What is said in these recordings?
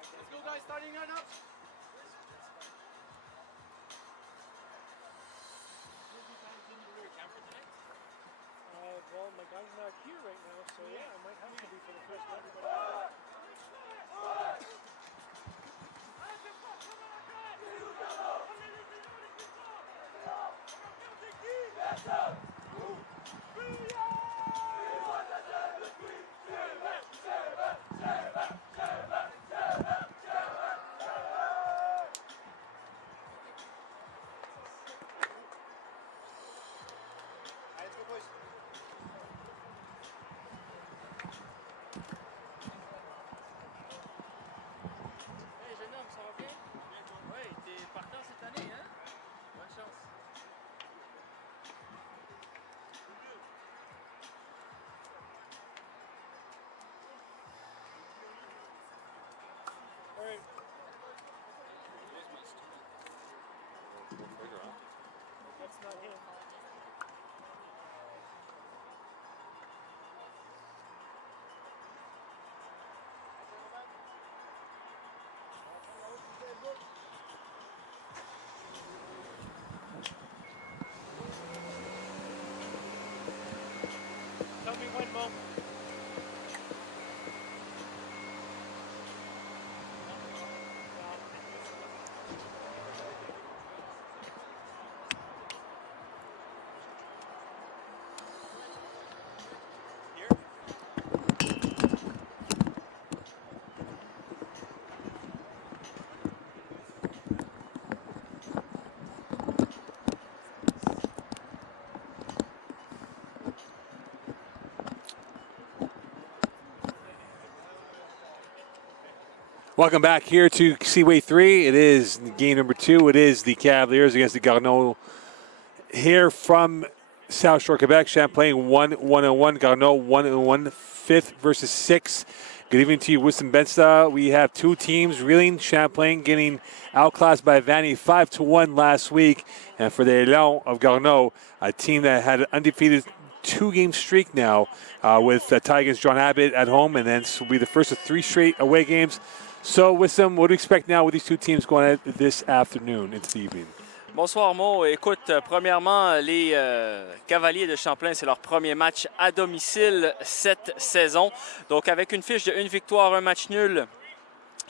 Let's go, guys, starting right now. Well, my guy's not here right now, so yeah, I might have to be for the first time. That's not him. Tell me when, Mo. Welcome back here to Seaway 3. It is game number 2. It is the Cavaliers against the Garneau here from South Shore, Quebec. Champlain 1-1-1. Garneau 1-1, 5th versus 6th. Good evening to you, Wisdom Bensta. We have two teams reeling. Champlain getting outclassed by Vanny 5-1 last week. And for the Élan of Garneau, a team that had an undefeated 2-game streak now with a tie against John Abbott at home. And then this will be the first of 3 straight away games. So, Wissam, what do you expect now with these two teams going at this afternoon into the evening? Bonsoir, Mo. Écoute, premièrement, les Cavaliers de Champlain, c'est leur premier match à domicile cette saison. Donc, avec une fiche de 1 victoire, 1 match nul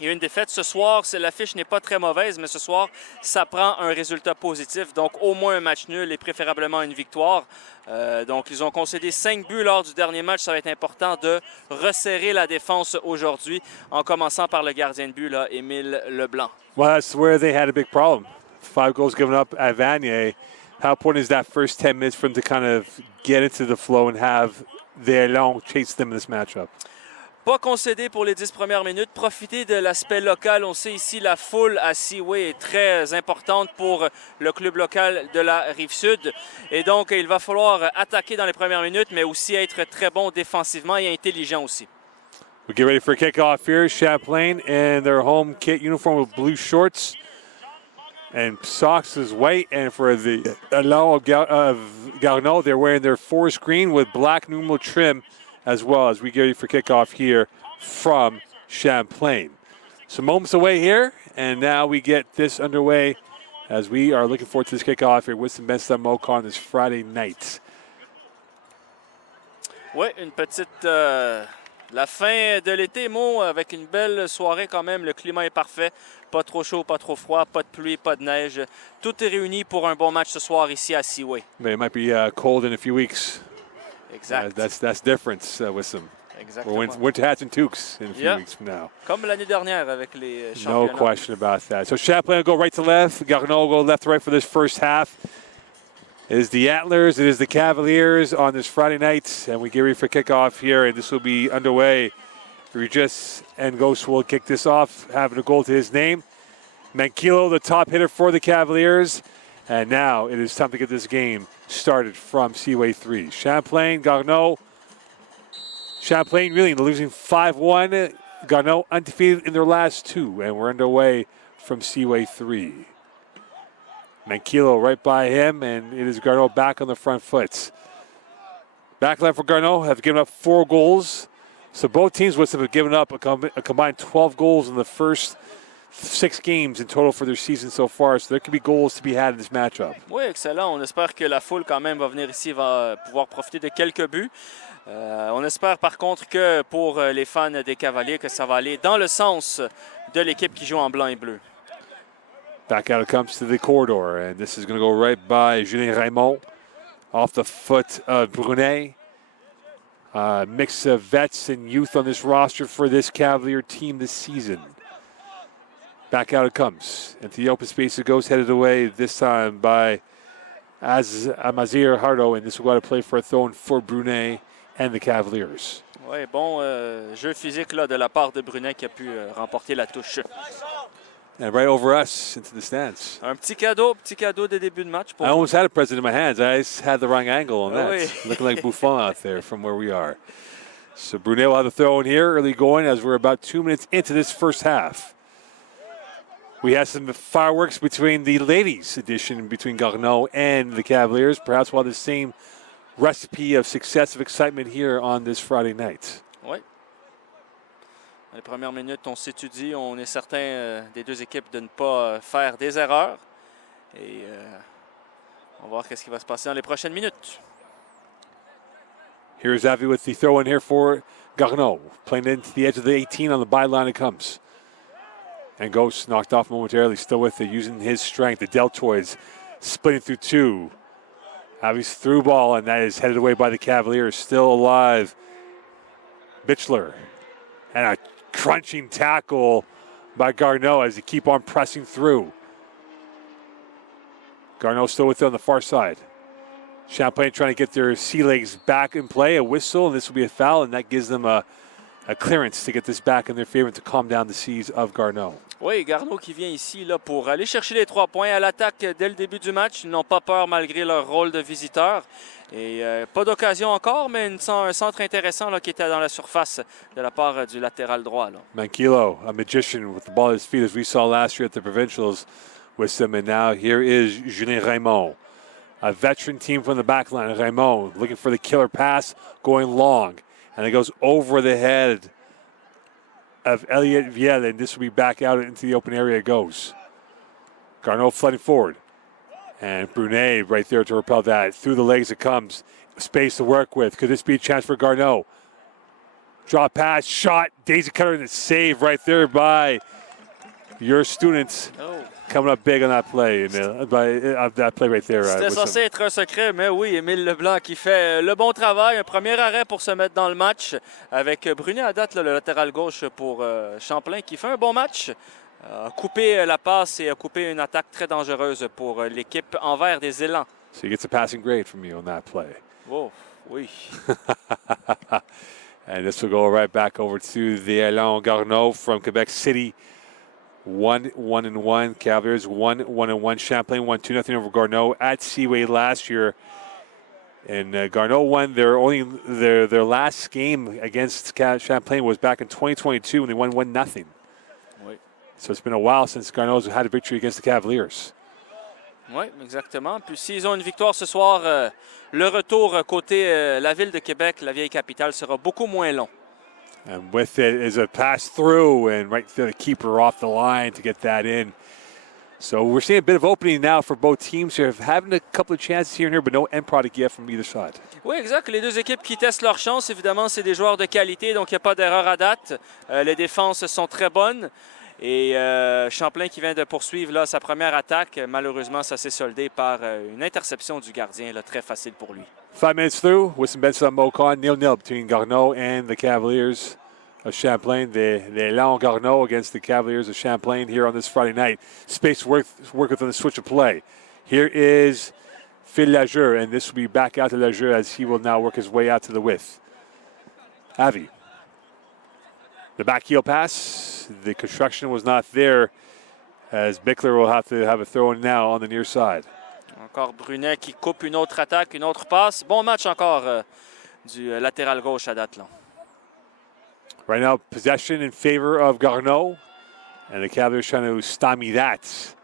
et 1 défaite. Ce soir, la fiche n'est pas très mauvaise, mais ce soir, ça prend un résultat positif. Donc, au moins un match nul et préférablement une victoire. Donc, ils ont concédé 5 buts lors du dernier match. Ça va être important de resserrer la défense aujourd'hui, en commençant par le gardien de but, là, Émile Leblanc. Well, that's where they had a big problem. 5 goals given up at Vanier. How important is that first 10 minutes for them to kind of get into the flow and have the Élan chase them in this matchup? Pas concédé pour les 10 premières minutes. Profiter de l'aspect local. On sait ici la foule à Seaway est très importante pour le club local de la Rive-Sud. Et donc, il va falloir attaquer dans les premières minutes, mais aussi être très bon défensivement et intelligent aussi. We get ready for a kickoff here. Champlain in their home kit uniform with blue shorts and socks is white. And for the Élan of Garneau, they're wearing their forest green with black numeral trim, as well as we get ready for kickoff here from Champlain. Some moments away here, and now we get this underway as we are looking forward to this kickoff here with Wisdom Bensta Mocon this Friday night. Oui, une petite... la fin de l'été, Mo, avec une belle soirée quand même. Le climat est parfait. Pas trop chaud, pas trop froid, pas de pluie, pas de neige. Tout est réuni pour un bon match ce soir ici à Seaway. But it might be cold in a few weeks. Exact. That's difference with some. Exactement. We're winter hats and toques in a few weeks from now. Comme l'année dernière avec les championnats. No question about that. So Champlain will go right to left. Garneau will go left to right for this first half. It is the Antlers, it is the Cavaliers on this Friday night, and we get ready for kickoff here, and this will be underway. Regis and Ghost will kick this off, having a goal to his name. Manquillo, the top hitter for the Cavaliers, and now it is time to get this game started from Seaway 3. Champlain, Garneau, Champlain really losing 5-1. Garneau undefeated in their last two, and we're underway from Seaway 3. Manquillo right by him, and it is Garneau back on the front foot. Backline for Garneau have given up 4 goals. So both teams must have given up a combined 12 goals in the first 6 games in total for their season so far. So there could be goals to be had in this matchup. Oui, excellent. On espère que la foule quand même va venir ici, va pouvoir profiter de quelques buts. On espère par contre que pour les fans des Cavaliers, que ça va aller dans le sens de l'équipe qui joue en blanc et bleu. Back out it comes to the corridor, and this is going to go right by Julien Raymond off the foot of Brunet. Mix of vets and youth on this roster for this Cavalier team this season. Back out it comes. Into the open space it goes, headed away this time by Amazir Hardo, and this will go to play for a throw-in for Brunet and the Cavaliers. Oui, bon jeu physique là, de la part de Brunet qui a pu remporter la touche. And right over us into the stands. Un petit cadeau de début de match. Pour I almost had a present in my hands. I just had the wrong angle on that. Oui. Looking like Buffon out there from where we are. So Brunet will have the throw in here, early going as we're about 2 minutes into this first half. We had some fireworks between the ladies edition between Garneau and the Cavaliers. Perhaps we'll have the same recipe of success, of excitement here on this Friday night. Oui. Dans les premières minutes, on s'étudie. On est certain des deux équipes de ne pas faire des erreurs. Et on va voir qu'est-ce qui va se passer dans les prochaines minutes. Here's Avi with the throw in here for Garneau. Playing into the edge of the 18 on the byline it comes. And Ghost knocked off momentarily, still with it, using his strength. The deltoids splitting through 2. Avi's through ball, and that is headed away by the Cavaliers. Still alive. Bichler. And a crunching tackle by Garneau as they keep on pressing through. Garneau still with it on the far side. Champlain trying to get their sea legs back in play. A whistle, and this will be a foul, and that gives them a clearance to get this back in their favor and to calm down the seas of Garneau. Oui, Garneau qui vient ici là, pour aller chercher les 3 points à l'attaque dès le début du match. Ils n'ont pas peur malgré leur rôle de visiteur. Et pas d'occasion encore, mais un centre intéressant là, qui était dans la surface de la part du latéral droit. Là. Manquillo, a magician with the ball at his feet as we saw last year at the Provincials with them. And now here is Julien Raymond, a veteran team from the back line. Raymond looking for the killer pass, going long. And it goes over the head of Elliot Vielle, and this will be back out into the open area it goes. Garneau flooding forward. And Brunet right there to repel that. Through the legs it comes. Space to work with. Could this be a chance for Garneau? Draw pass, shot. Daisy Cutter and the save right there by your students. Oh. Coming up big on that play, Emile. That play right there. C'était censé être un secret, mais oui, Émile Leblanc qui fait le bon travail. Un premier arrêt pour se mettre dans le match avec Brunet à date, là, le latéral gauche pour Champlain qui fait un bon match. A coupé la passe et a coupé une attaque très dangereuse pour l'équipe envers des élans. So he gets a passing grade from you on that play. Oh, oui. And this will go right back over to the Alain Garneau from Quebec City. 1-1. Cavaliers 1-1. Champlain won 2-0 over Garneau at Seaway last year. And Garneau won their last game against Champlain was back in 2022 when they won 1-0. Oui. So it's been a while since Garneau's had a victory against the Cavaliers. Oui, exactement. Puis s'ils ont une victoire ce soir, le retour côté la ville de Québec, la vieille capitale, sera beaucoup moins long. And with it is a pass through and right to the keeper off the line to get that in. So we're seeing a bit of opening now for both teams here, having a couple of chances here and here, but no end product yet from either side. Oui, exact. Les deux équipes qui testent leur chance, évidemment, c'est des joueurs de qualité, donc il n'y a pas d'erreur à date. Les défenses sont très bonnes. Et Champlain qui vient de poursuivre là, sa première attaque, malheureusement, ça s'est soldé par une interception du gardien, là, très facile pour lui. 5 minutes through, with some Benson Mocon, 0-0 between Garneau and the Cavaliers of Champlain. The Léon Garneau against the Cavaliers of Champlain here on this Friday night. Space to work with on the switch of play. Here is Phil Lajeur, and this will be back out to Lajeur as he will now work his way out to the width. Avi. The back heel pass. The construction was not there as Bickler will have to have a throw in now on the near side. Encore Brunet qui coupe une autre attaque, une autre passe. Bon match encore du latéral gauche à date. Là. Right now, possession in favor of Garneau. And the Cavaliers trying to stymie that.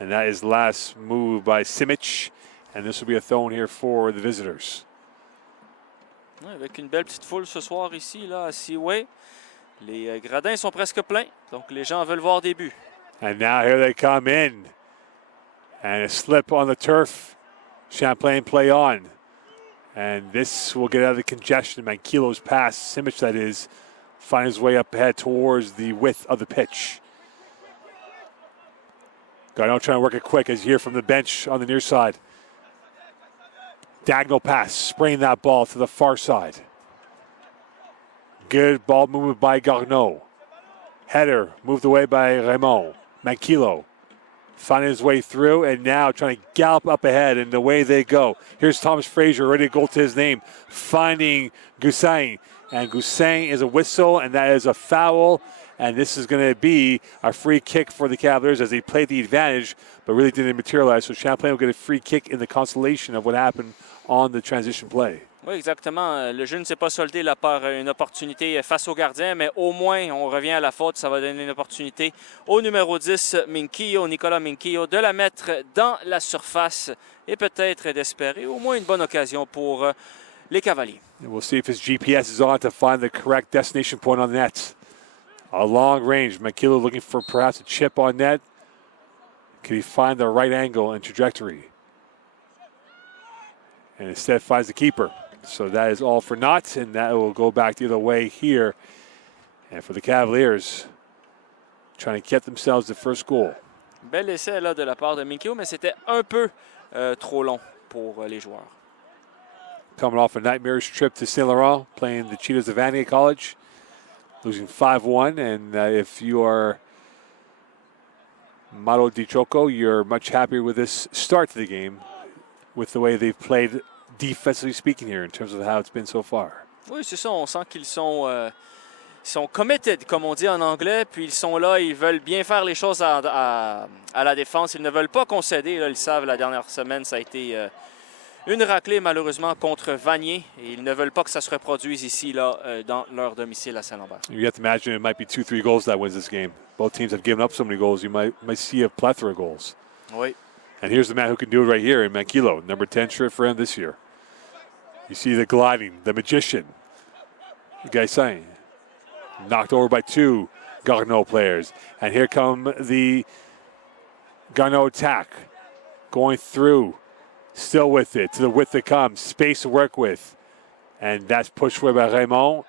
And that is the last move by Simic. And this will be a throw here for the visitors. Ouais, avec une belle petite foule ce soir ici, là, à Seaway. Les gradins sont presque pleins, donc les gens veulent voir des buts. And now here they come in. And a slip on the turf. Champlain play on. And this will get out of the congestion. Mankilo's pass, Simic that is, find his way up ahead towards the width of the pitch. Garneau trying to work it quick as you hear from the bench on the near side. Diagonal pass, spraying that ball to the far side. Good ball movement by Garneau. Header moved away by Raymond. Mankilo finding his way through and now trying to gallop up ahead, and away they go. Here's Thomas Fraser, ready to go to his name, finding Goussain. And Goussain is a whistle, and that is a foul. And this is going to be a free kick for the Cavaliers as they played the advantage, but really didn't materialize. So Champlain will get a free kick in the consolation of what happened on the transition play. Oui, exactement. Le jeu ne s'est pas soldé là par une opportunité face au gardien, mais au moins, on revient à la faute. Ça va donner une opportunité au numéro 10, Nicolas Minquillo, de la mettre dans la surface et peut-être d'espérer au moins une bonne occasion pour les Cavaliers. And we'll see if his GPS is on to find the correct destination point on the net. A long range. Minquillo looking for perhaps a chip on net. Can he find the right angle and trajectory? And instead finds the keeper. So that is all for naught, and that will go back the other way here. And for the Cavaliers, trying to get themselves the first goal. Bel essai là, de la part de Minquillo, mais c'était un peu trop long pour les joueurs. Coming off a nightmarish trip to St-Laurent, playing the Cheetahs of Vanier College, losing 5-1. And if you are Mauro Di Choco, you're much happier with this start to the game, with the way they've played defensively speaking here in terms of how it's been so far. Oui, c'est ça. On sent qu'ils sont committed, comme on dit en anglais, puis ils sont là, ils veulent bien faire les choses à la défense. Ils ne veulent pas concéder. Là, ils savent, la dernière semaine, ça a été une raclée, malheureusement, contre Vanier. Et ils ne veulent pas que ça se reproduise ici, là, dans leur domicile à Saint-Lambert. You have to imagine it might be 2-3 goals that wins this game. Both teams have given up so many goals. You might see a plethora of goals. Oui. And here's the man who can do it right here in Manquillo, number 10 shirt for him this year. You see the gliding, the magician. The guy saying, knocked over by two Garneau players. And here come the Garneau attack. Going through, still with it, to the width that comes, space to work with. And that's pushed away by Raymond,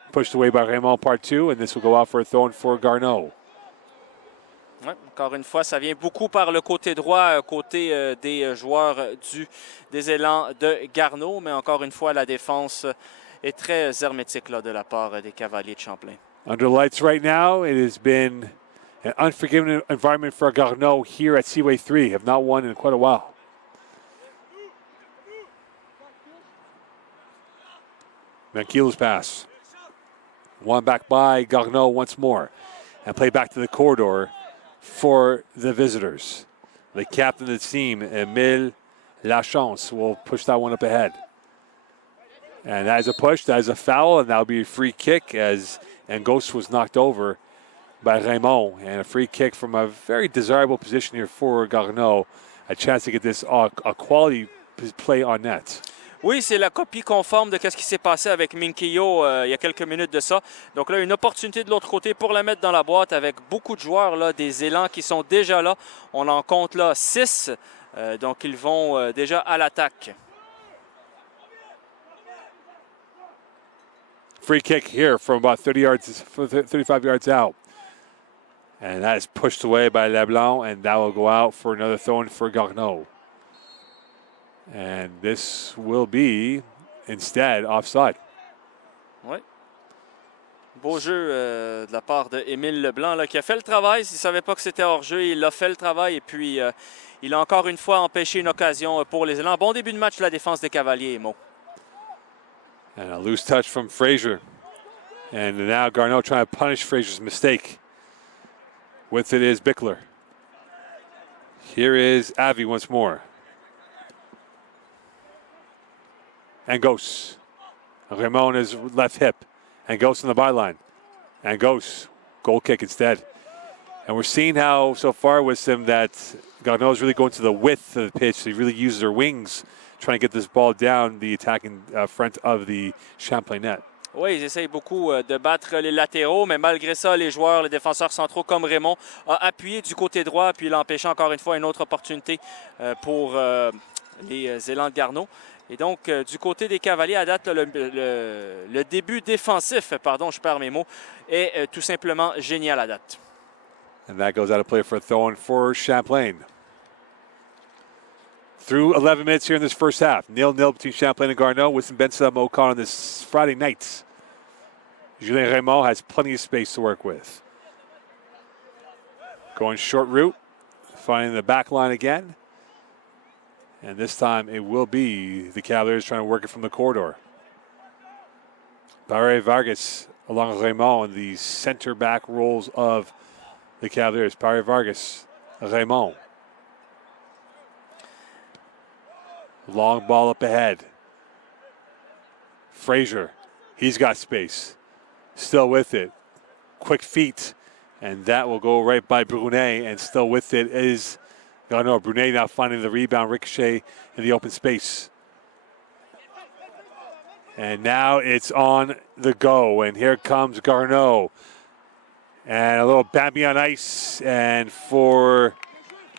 part two, and this will go out for a throw-in for Garneau. Ouais, encore une fois, ça vient beaucoup par le côté droit, côté des joueurs des élans de Garneau. Mais encore une fois, la défense est très hermétique là, de la part des Cavaliers de Champlain. Under lights right now, it has been an unforgiving environment for Garneau here at Seaway 3. Have not won in quite a while. Manquillo's pass. One back by Garneau once more. And play back to the corridor for the visitors. The captain of the team, Emile Lachance, will push that one up ahead. And that is a push, that is a foul, and that will be a free kick as Angos was knocked over by Raymond. And a free kick from a very desirable position here for Garneau. A chance to get this a quality play on net. Oui, c'est la copie conforme de ce qui s'est passé avec Minquillo il y a quelques minutes de ça. Donc là, une opportunité de l'autre côté pour la mettre dans la boîte avec beaucoup de joueurs, là, des élans qui sont déjà là. On en compte là 6, donc ils vont déjà à l'attaque. Free kick here from about 35 yards out. And that is pushed away by Leblanc, and that will go out for another throw-in for Garneau. And this will be, instead, offside. Oui. Beau jeu de la part d'Émile Leblanc là, qui a fait le travail. S'il ne savait pas que c'était hors-jeu, il a fait le travail. Et puis, il a encore une fois empêché une occasion pour les élans. Bon début de match de la défense des Cavaliers, Mo. And a loose touch from Fraser. And now Garneau trying to punish Fraser's mistake. With it is Bickler. Here is Avi once more. And Ghost. Ramon is left hip. And Ghost on the byline. And goes. Goal kick instead. And we're seeing how, so far with him, that Garneau is really going to the width of the pitch. He really uses their wings trying to get this ball down the attacking front of the Champlain net. Oui, ils essayent beaucoup de battre les latéraux, mais malgré ça, les joueurs, les défenseurs centraux comme Raymond ont appuyé du côté droit, puis l'empêchant encore une fois une autre opportunité pour les élans de Garneau. Et donc, du côté des Cavaliers, à date, le début défensif, pardon, je perds mes mots, est tout simplement génial à date. And that goes out of play for a throw-in for Champlain. Through 11 minutes here in this first half. 0-0 between Champlain and Garneau with some Benson Ocon on this Friday night. Julien Raymond has plenty of space to work with. Going short route, finding the back line again. And this time it will be the Cavaliers trying to work it from the corridor. Barre Vargas along with Raymond in the center back roles of the Cavaliers. Barre Vargas, Raymond. Long ball up ahead. Frazier, he's got space. Still with it. Quick feet. And that will go right by Brunet. And still with it is Garneau. Brunet now finding the rebound ricochet in the open space. And now it's on the go. And here comes Garneau. And a little Bambi on ice. And for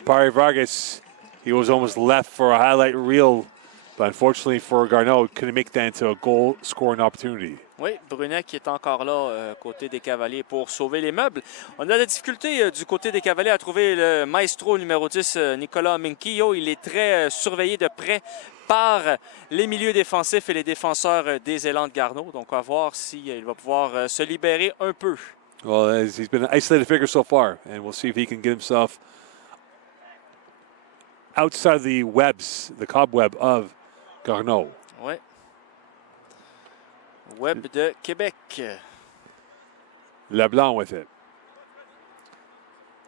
Barre Vargas, he was almost left for a highlight reel, but unfortunately for Garneau, couldn't make that into a goal-scoring opportunity. Oui, Brunet qui est encore là côté des Cavaliers pour sauver les meubles. On a la difficulté du côté des Cavaliers à trouver le maestro numéro 10, Nicolas Minquillo. Il est très surveillé de près par les milieux défensifs et les défenseurs des élans de Garneau. Donc, on va voir s'il va pouvoir se libérer un peu. Well, he's been an isolated figure so far, and we'll see if he can get himself outside the webs, the cobweb of Garneau. Oui. Web de Québec. Leblanc with it.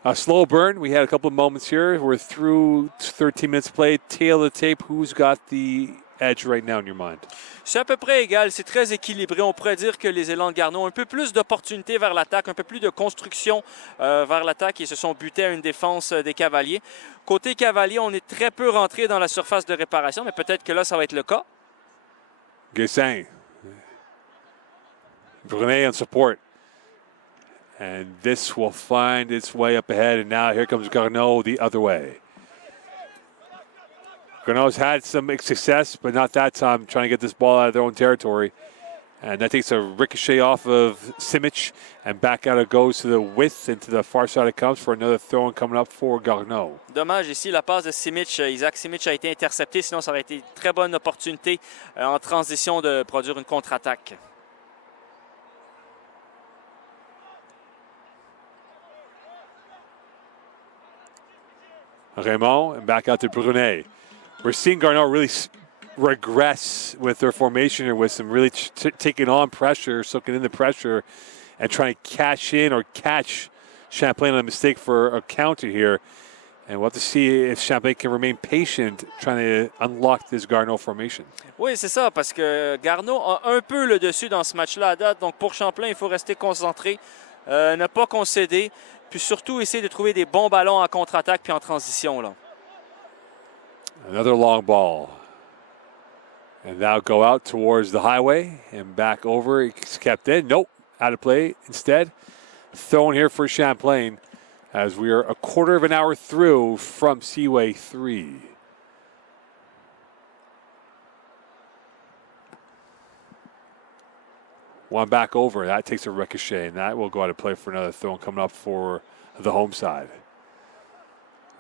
A slow burn. We had a couple of moments here. We're through 13 minutes played. Tail of the tape. Who's got the edge right now in your mind? C'est à peu près égal. C'est très équilibré. On pourrait dire que les élans de Garneau ont un peu plus d'opportunités vers l'attaque, un peu plus de construction vers l'attaque et se sont butés à une défense des Cavaliers. Côté Cavalier, on est très peu rentré dans la surface de réparation, mais peut-être que là, ça va être le cas. Guessin. Brunet on support. And this will find its way up ahead, and now here comes Garneau the other way. Garneau's had some success, but not that time, trying to get this ball out of their own territory. And that takes a ricochet off of Simic, and back out it goes to the width, and to the far side it comes for another throw-in coming up for Garneau. Dommage ici, la passe de Simic. Isaac Simic a été intercepté, sinon ça aurait été une très bonne opportunité en transition de produire une contre-attaque. Raymond, and back out to Brunet. We're seeing Garneau really regress with their formation here, with some really taking on pressure, soaking in the pressure, and trying to cash in or catch Champlain on a mistake for a counter here. And we'll have to see if Champlain can remain patient trying to unlock this Garneau formation. Oui, c'est ça, parce que Garneau a un peu le dessus dans ce match-là à date. Donc pour Champlain, il faut rester concentré, ne pas concéder, puis surtout essayer de trouver des bons ballons en contre-attaque puis en transition, là. Another long ball. And now go out towards the highway and back over. It's kept in. Nope. Out of play instead. Thrown here for Champlain as we are a quarter of an hour through from Seaway 3. One back over. That takes a ricochet, and that will go out of play for another throw coming up for the home side.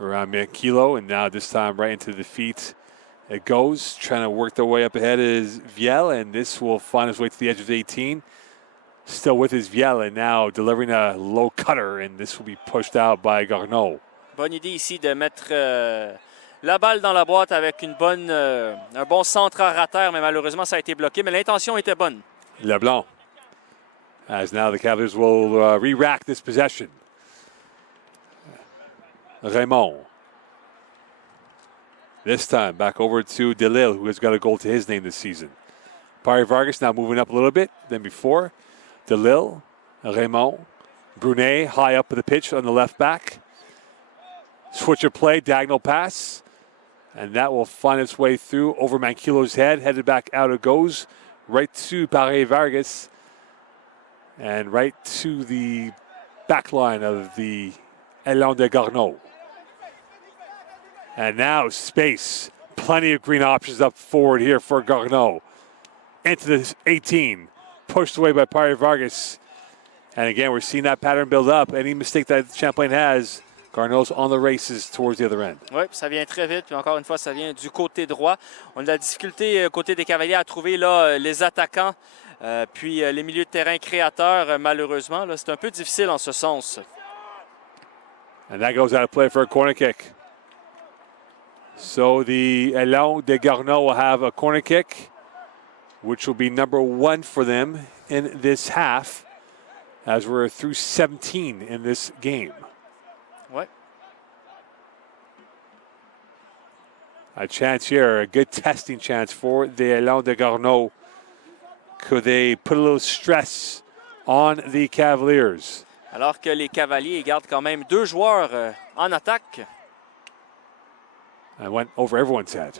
Around Manquillo, and now this time right into the feet it goes. Trying to work their way up ahead is Viel, and this will find its way to the edge of 18. Still with his Viel, and now delivering a low cutter, and this will be pushed out by Garneau. Bonne idée ici de mettre la balle dans la boîte avec un bon centre à rater, mais malheureusement ça a été bloqué, mais l'intention était bonne. Leblanc, as now the Cavaliers will re-rack this possession. Raymond. This time back over to Delille, who has got a goal to his name this season. Barre Vargas now moving up a little bit than before. Delille Raymond. Brunet high up of the pitch on the left back. Switch of play, diagonal pass. And that will find its way through over Manquilo's head. Headed back out it goes. Right to Paris Vargas. And right to the back line of the Élan de Garneau. And now space. Plenty of green options up forward here for Garneau. Into the 18. Pushed away by Paris Vargas. And again, we're seeing that pattern build up. Any mistake that Champlain has, Garneau's on the races towards the other end. Oui, ça vient très vite. Puis encore une fois, ça vient du côté droit. On a de la difficulté côté des Cavaliers à trouver là, les attaquants. Puis les milieux de terrain créateurs, malheureusement. C'est un peu difficile en ce sens. And that goes out of play for a corner kick. So the Élan de Garneau will have a corner kick, which will be number 1 for them in this half, as we're through 17 in this game. Ouais. A chance here, a good testing chance for the Élan de Garneau. Could they put a little stress on the Cavaliers? Alors que les Cavaliers gardent quand même 2 joueurs en attaque. I went over everyone's head.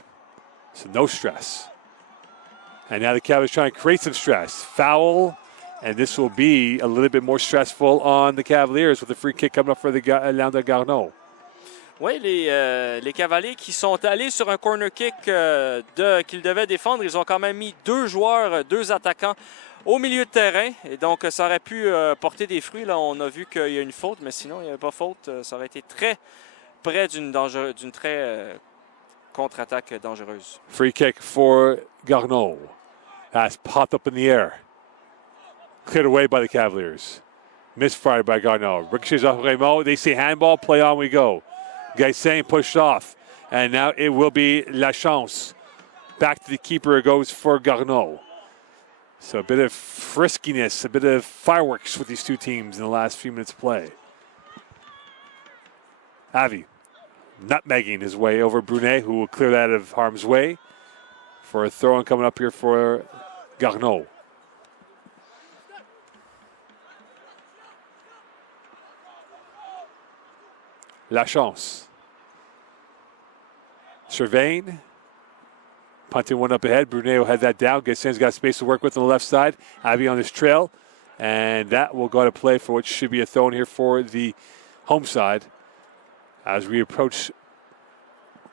So no stress. And now the Cavaliers trying to create some stress. Foul. And this will be a little bit more stressful on the Cavaliers with the free kick coming up for the Élan de Garneau. Oui, les Cavaliers qui sont allés sur un corner kick qu'ils devaient défendre, ils ont quand même mis 2 joueurs, 2 attaquants au milieu de terrain. Et donc, ça aurait pu porter des fruits. Là, on a vu qu'il y a une faute, mais sinon, il n'y avait pas faute. Ça aurait été très près d'une très contre-attaque dangereuse. Free kick for Garneau. That's popped up in the air. Cleared away by the Cavaliers. Misfired by Garneau. Ricochets off Raymond. They say handball. Play on we go. Guysen pushed off. And now it will be La Chance. Back to the keeper it goes for Garneau. So a bit of friskiness, a bit of fireworks with these two teams in the last few minutes of play. Avi nutmegging his way over Brunet, who will clear that out of harm's way for a throw-in coming up here for Garneau. La Chance. Surveying. Punting one up ahead. Brunet will head that down. Guysen's got space to work with on the left side. Avi on his trail. And that will go to play for what should be a throw-in here for the home side as we approach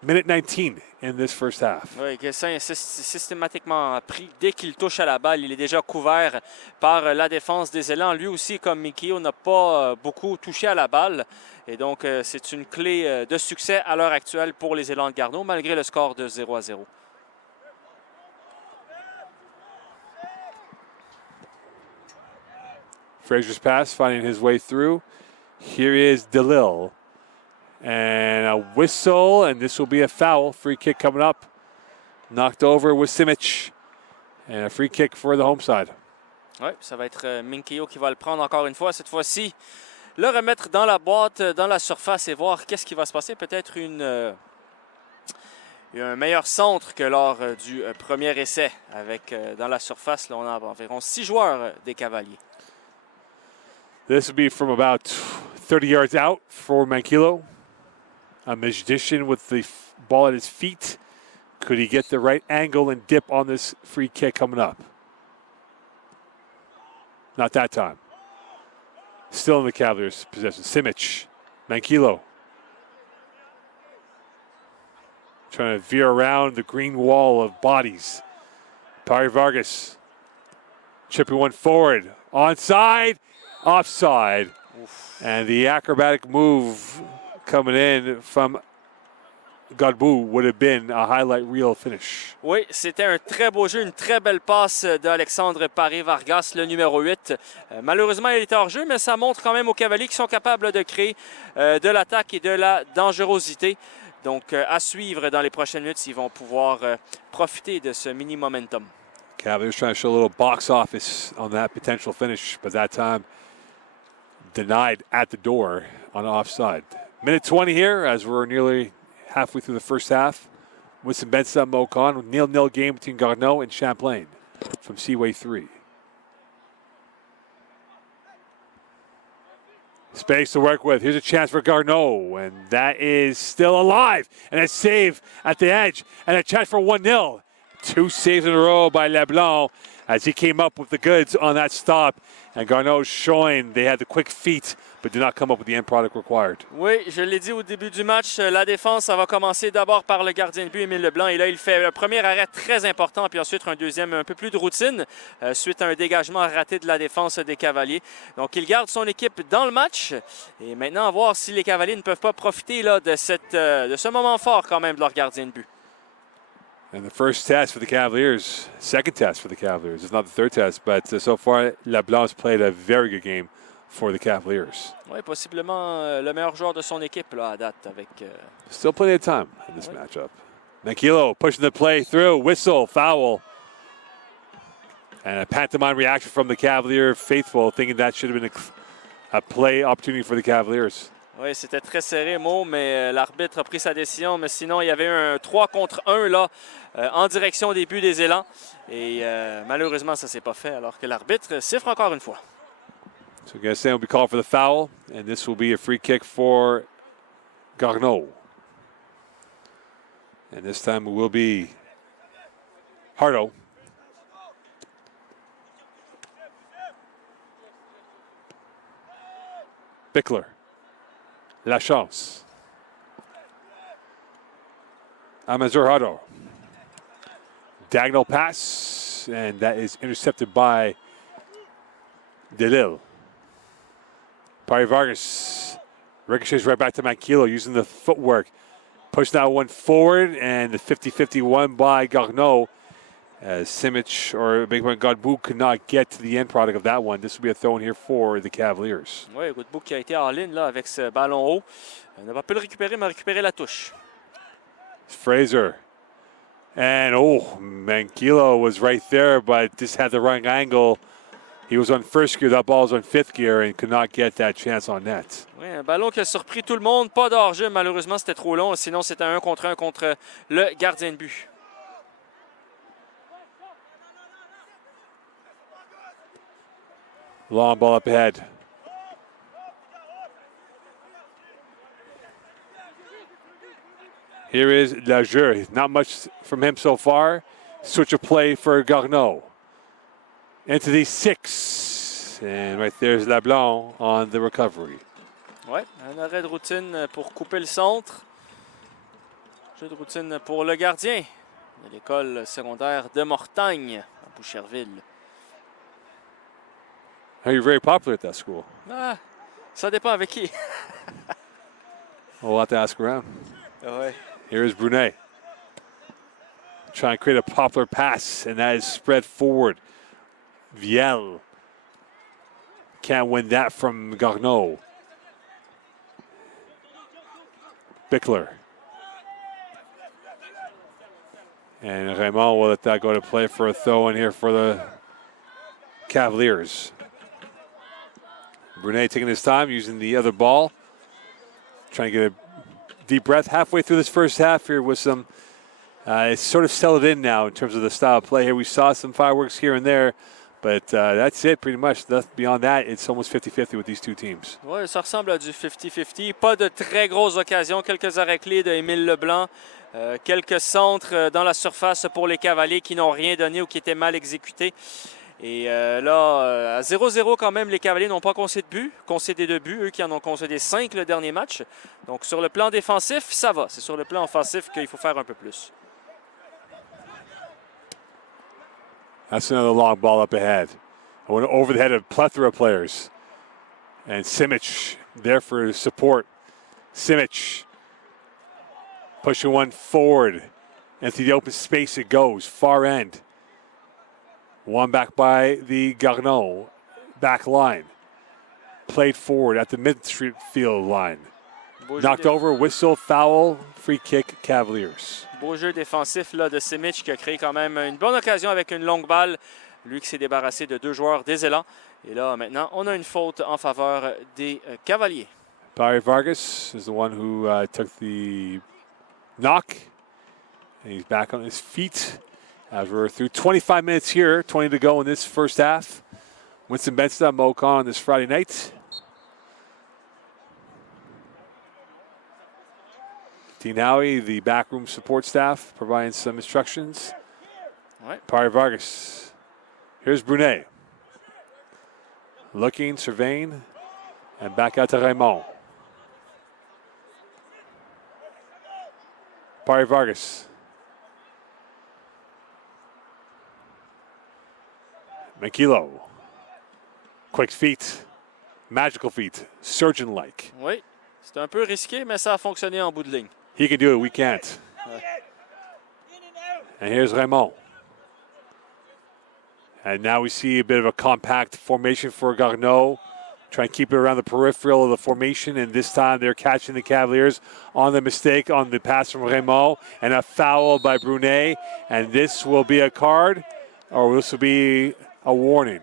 minute 19 in this first half. Oui, Guysen est systématiquement pris. Dès qu'il touche à la balle, il est déjà couvert par la défense des Élans. Lui aussi, comme Mikio, n'a pas beaucoup touché à la balle. Et donc, c'est une clé de succès à l'heure actuelle pour les Élans de Garneau, malgré le score de 0-0. Fraser's pass finding his way through. Here is DeLille. And a whistle, and this will be a foul. Free kick coming up. Knocked over with Simic. And a free kick for the home side. Oui, ça va être Minkeo qui va le prendre encore une fois. Cette fois-ci, le remettre dans la boîte, dans la surface et voir qu'est-ce qui va se passer. Peut-être un meilleur centre que lors du premier essai. Avec dans la surface, là, on a environ 6 joueurs des Cavaliers. This will be from about 30 yards out for Manquillo. A magician with the ball at his feet. Could he get the right angle and dip on this free kick coming up? Not that time. Still in the Cavaliers' possession. Simic, Manquillo. Trying to veer around the green wall of bodies. Paris Vargas. Chipping one forward. Onside. Offside. Oof. And the acrobatic move coming in from Godbout would have been a highlight reel finish. Oui, c'était un très beau jeu, une très belle passe d'Alexandre Paris-Vargas, le numéro 8. Malheureusement, il était hors jeu, mais ça montre quand même aux Cavaliers qui sont capables de créer de l'attaque et de la dangerosité. Donc, à suivre dans les prochaines minutes s'ils vont pouvoir profiter de ce mini-momentum. Cavaliers trying to show a little box office on that potential finish, but that time denied at the door on offside. Minute 20 here as we're nearly halfway through the first half. Winston Benson, Mocon, 0-0 game between Garneau and Champlain from Seaway 3. Space to work with. Here's a chance for Garneau, and that is still alive. And a save at the edge, and a chance for 1-0. 2 saves in a row by Leblanc as he came up with the goods on that stop. And Garneau showing they had the quick feet, but did not come up with the end product required. Oui, je l'ai dit au début du match, la défense, ça va commencer d'abord par le gardien de but, Émile Leblanc. Et là, il fait le premier arrêt très important, puis ensuite un deuxième un peu plus de routine, suite à un dégagement raté de la défense des Cavaliers. Donc, il garde son équipe dans le match. Et maintenant, à voir si les Cavaliers ne peuvent pas profiter là, de ce moment fort quand même de leur gardien de but. And the first test for the Cavaliers, second test for the Cavaliers. It's not the third test, but so far, Leblanc's played a very good game for the Cavaliers. Oui, possiblement le meilleur joueur de son équipe là, à date. Avec, Still plenty of time in this matchup. Manquillo pushing the play through, whistle, foul. And a pantomime reaction from the Cavalier faithful, thinking that should have been a play opportunity for the Cavaliers. Oui, c'était très serré, Mo, mais l'arbitre a pris sa décision. Mais sinon, il y avait un 3 contre 1 là, en direction des buts des Élans. Et malheureusement, ça ne s'est pas fait, alors que l'arbitre siffle encore une fois. So Gaston will be called for the foul, and this will be a free kick for Garneau. And this time it will be Hardo. Bickler. La chance. Amazur Hardo. Diagonal pass, and that is intercepted by Delille. Pari Vargas ricochets right back to Manquillo using the footwork. Push that one forward, and the 50-51 by Garneau. As Simic or Godbout could not get to the end product of that one. This will be a throw in here for the Cavaliers. Oui, Godbout qui a été en ligne là, avec ce ballon haut. Il n'a pas pu le récupérer, mais a récupéré la touche. Fraser. And, Manquillo was right there, but just had the wrong angle. He was on first gear, that ball was on fifth gear, and could not get that chance on net. Oui, un ballon qui a surpris tout le monde. Pas d'hors-jeu, malheureusement, c'était trop long. Sinon, c'était un contre le gardien de but. Long ball up ahead. Here is Lajeur. Not much from him so far. Switch of play for Garneau. Into the 6. And right there's Leblanc on the recovery. Oui, un arrêt de routine pour couper le centre. Jeu de routine pour le gardien de l'école secondaire de Mortagne à Boucherville. You're very popular at that school. Ah, ça dépend avec qui. We'll have to ask around. Ouais. Here's Brunet. Trying to create a popular pass, and that is spread forward. Viel can't win that from Garneau. Bickler. And Raymond will let that go to play for a throw in here for the Cavaliers. Brunet taking his time, using the other ball. Trying to get a deep breath halfway through this first half here with some, it's sort of settled in now in terms of the style of play here. We saw some fireworks here and there, but that's it pretty much. Beyond that, it's almost 50-50 with these two teams. Oui, ça ressemble à du 50-50. Pas de très grosses occasions. Quelques arrêts clés de Émile Leblanc. Quelques centres dans la surface pour les Cavaliers qui n'ont rien donné ou qui étaient mal exécutés. Et là, à 0-0 quand même, les Cavaliers n'ont pas concédé de but. Eux qui en ont concédé 5 le dernier match. Donc sur le plan défensif, ça va. C'est sur le plan offensif qu'il faut faire un peu plus. That's another long ball up ahead. I went over the head of a plethora of players. And Simic there for support. Simic pushing one forward. Into the open space it goes. Far end. One back by the Garneau back line. Played forward at the midfield line. Knocked over, whistle, foul, free kick, Cavaliers. Beau jeu défensif là, de Simic qui a créé quand même une bonne occasion avec une longue balle. Lui qui s'est débarrassé de 2 joueurs des Élans. Et là, maintenant, on a une faute en faveur des Cavaliers. Barry Vargas is the one who took the knock. And he's back on his feet. As we're through 25 minutes here, 20 to go in this first half. Winston Benson, Mo Khan on this Friday night. Dean Howie, the backroom support staff, providing some instructions. Ouais. Pari Vargas. Here's Brunet. Looking, surveying, and back out to Raymond. Pari Vargas. Manquillo. Quick feet. Magical feet. Surgeon-like. Oui, c'est un peu risqué, mais ça a fonctionné en bout de ligne. He can do it, we can't. And here's Raymond. And now we see a bit of a compact formation for Garneau. Trying to keep it around the peripheral of the formation, and this time they're catching the Cavaliers on the mistake on the pass from Raymond, and a foul by Brunet. And this will be a card, or this will be a warning.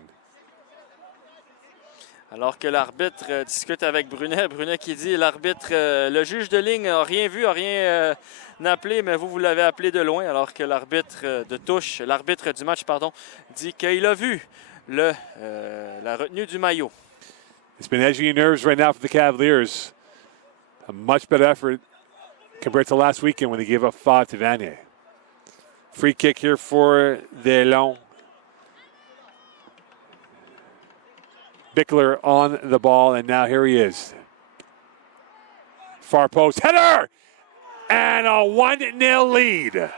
Alors que l'arbitre discute avec Brunet. Brunet qui dit, l'arbitre, le juge de ligne n'a rien vu, n'a rien appelé, mais vous l'avez appelé de loin. Alors que l'arbitre de touche, l'arbitre du match, pardon, dit qu'il a vu la retenue du maillot. It's been edging your nerves right now for the Cavaliers. A much better effort compared to last weekend when they gave up 5 to Vanier. Free kick here for Delon. Bickler on the ball, and now here he is. Far post header! And a 1-0 lead.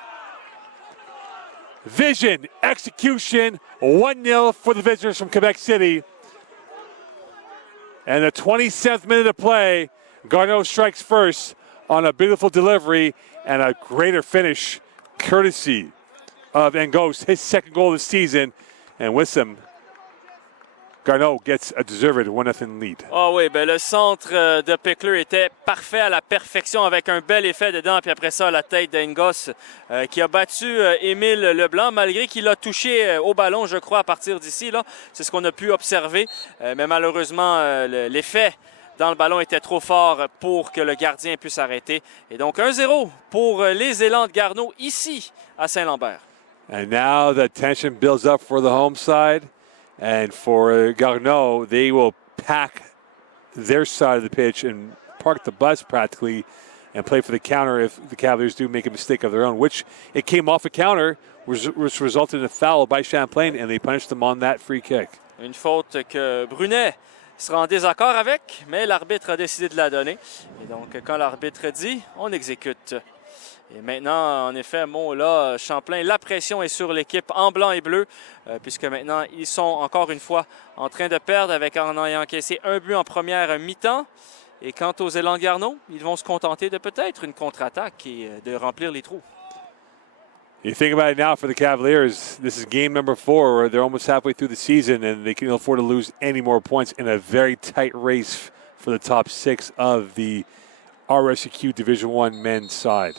Vision, execution, 1-0 for the visitors from Quebec City. And the 27th minute of play, Garneau strikes first on a beautiful delivery and a greater finish courtesy of Engos, his second goal of the season. And with him, Garneau gets a deserved 1-0 lead. Ah oui, ben le centre de Pickler était parfait à la perfection avec un bel effet dedans. Puis après ça, la tête d'Engos qui a battu Émile Leblanc malgré qu'il a touché au ballon, je crois, à partir d'ici. C'est ce qu'on a pu observer. Mais malheureusement, l'effet dans le ballon était trop fort pour que le gardien puisse arrêter. Et donc 1-0 pour les élans de Garneau ici à Saint-Lambert. And now the tension builds up for the home side. And for Garneau, they will pack their side of the pitch and park the bus practically and play for the counter if the Cavaliers do make a mistake of their own, which it came off a counter, which resulted in a foul by Champlain, and they punished them on that free kick. Une faute que Brunet sera en désaccord avec, mais l'arbitre a décidé de la donner. Et donc, quand l'arbitre dit, on exécute. Et maintenant, en effet, là, Champlain, la pression est sur l'équipe en blanc et bleu, puisque maintenant, ils sont encore une fois en train de perdre en ayant encaissé un but en première mi-temps. Et quant aux élans de Garneau, ils vont se contenter de peut-être une contre-attaque et de remplir les trous. You think about it now for the Cavaliers, this is game number 4, where they're almost halfway through the season, and they can't afford to lose any more points in a very tight race for the top 6 of the RSEQ Division I men's side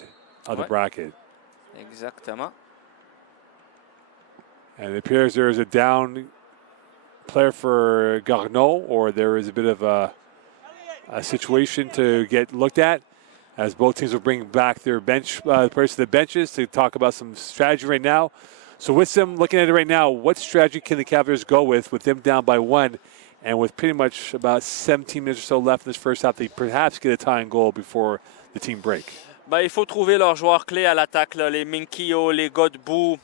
of the bracket. Exactement. And it appears there is a down player for Garneau, or there is a bit of a situation to get looked at, as both teams will bring back their bench players to the benches to talk about some strategy right now. So with them looking at it right now, what strategy can the Cavaliers go with them down by 1, and with pretty much about 17 minutes or so left in this first half, they perhaps get a tying goal before the team break? Ben, il faut trouver leurs joueurs clés à l'attaque, les Minquillo, les Godbout,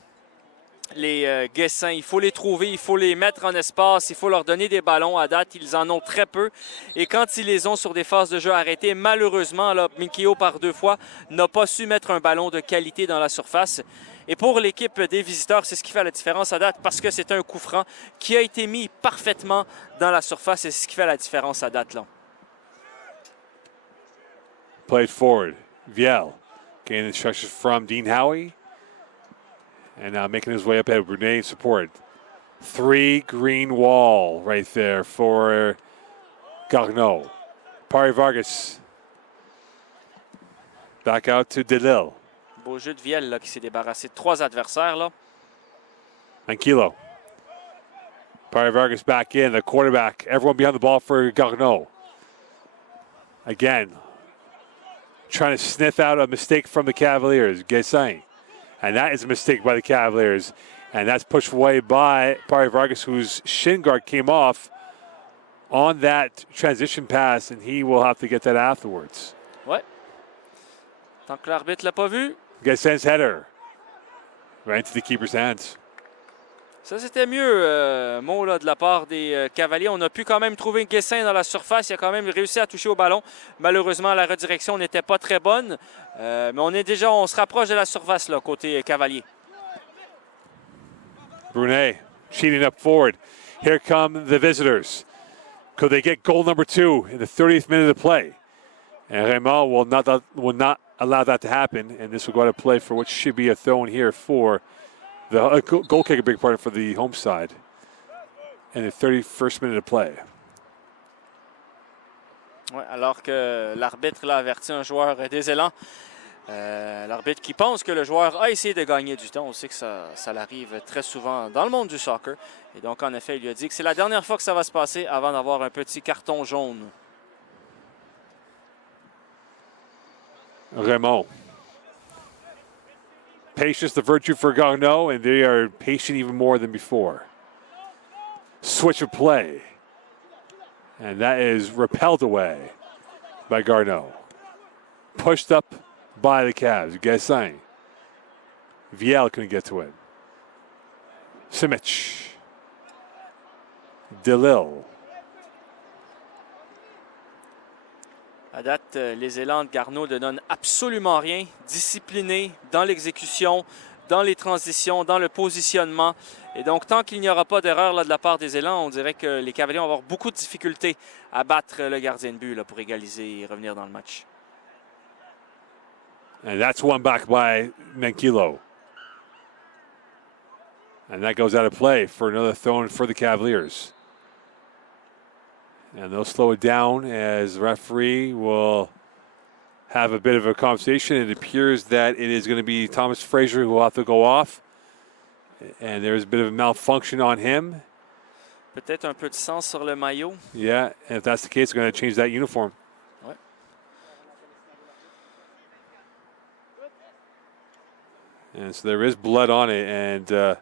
les Guessin. Il faut les trouver, il faut les mettre en espace, il faut leur donner des ballons. À date, ils en ont très peu. Et quand ils les ont sur des phases de jeu arrêtées, malheureusement, Minquillo, par 2 fois, n'a pas su mettre un ballon de qualité dans la surface. Et pour l'équipe des visiteurs, c'est ce qui fait la différence à date, parce que c'est un coup franc qui a été mis parfaitement dans la surface, et c'est ce qui fait la différence à date. Played forward. Viel getting instructions from Dean Howie, and now making his way up ahead. Brunet support. 3 green wall right there for Garneau. Pari Vargas back out to Delille. Beau jeu de Viel qui s'est débarrassé de 3 adversaires. Manquillo. Pari Vargas back in, the quarterback. Everyone behind the ball for Garneau. Again, trying to sniff out a mistake from the Cavaliers, Guessin. And that is a mistake by the Cavaliers. And that's pushed away by Pari Vargas, whose shin guard came off on that transition pass, and he will have to get that afterwards. Ouais. Tant que l'arbitre ne l'a pas vu. Guessin's header. Right into the keeper's hands. Ça, c'était mieux, Mo, là, de la part des Cavaliers. On a pu quand même trouver Guessin dans la surface. Il a quand même réussi à toucher au ballon. Malheureusement, la redirection n'était pas très bonne. Mais on se rapproche de la surface, là, côté Cavalier. Brunet cheating up forward. Here come the visitors. Could they get goal number 2 in the 30th minute of play? And Raymond will not allow that to happen. And this will go out of play for what should be a throw in here for the goal kick, a big part for the home side. And the 31st minute of play. Ouais, alors que l'arbitre l'a averti un joueur des Élans. L'arbitre qui pense que le joueur a essayé de gagner du temps. On sait que ça l'arrive très souvent dans le monde du soccer. Et donc, en effet, il lui a dit que c'est la dernière fois que ça va se passer avant d'avoir un petit carton jaune. Raymond. Patience, the virtue for Garneau, and they are patient even more than before. Switch of play. And that is repelled away by Garneau. Pushed up by the Cavs. Guessin. Viel couldn't get to it. Simic. DeLille. À date, les élans de Garneau ne donnent absolument rien. Disciplinés dans l'exécution, dans les transitions, dans le positionnement. Et donc, tant qu'il n'y aura pas d'erreur de la part des élans, on dirait que les Cavaliers vont avoir beaucoup de difficultés à battre le gardien de but là, pour égaliser et revenir dans le match. And that's one back by Manquillo. And that goes out of play for another throw for the Cavaliers. And they'll slow it down as the referee will have a bit of a conversation. It appears that it is going to be Thomas Frazier who will have to go off. And there's a bit of a malfunction on him. Peut-être un peu de sang sur le maillot. Yeah, and if that's the case, they're going to change that uniform. Ouais. And so there is blood on it. And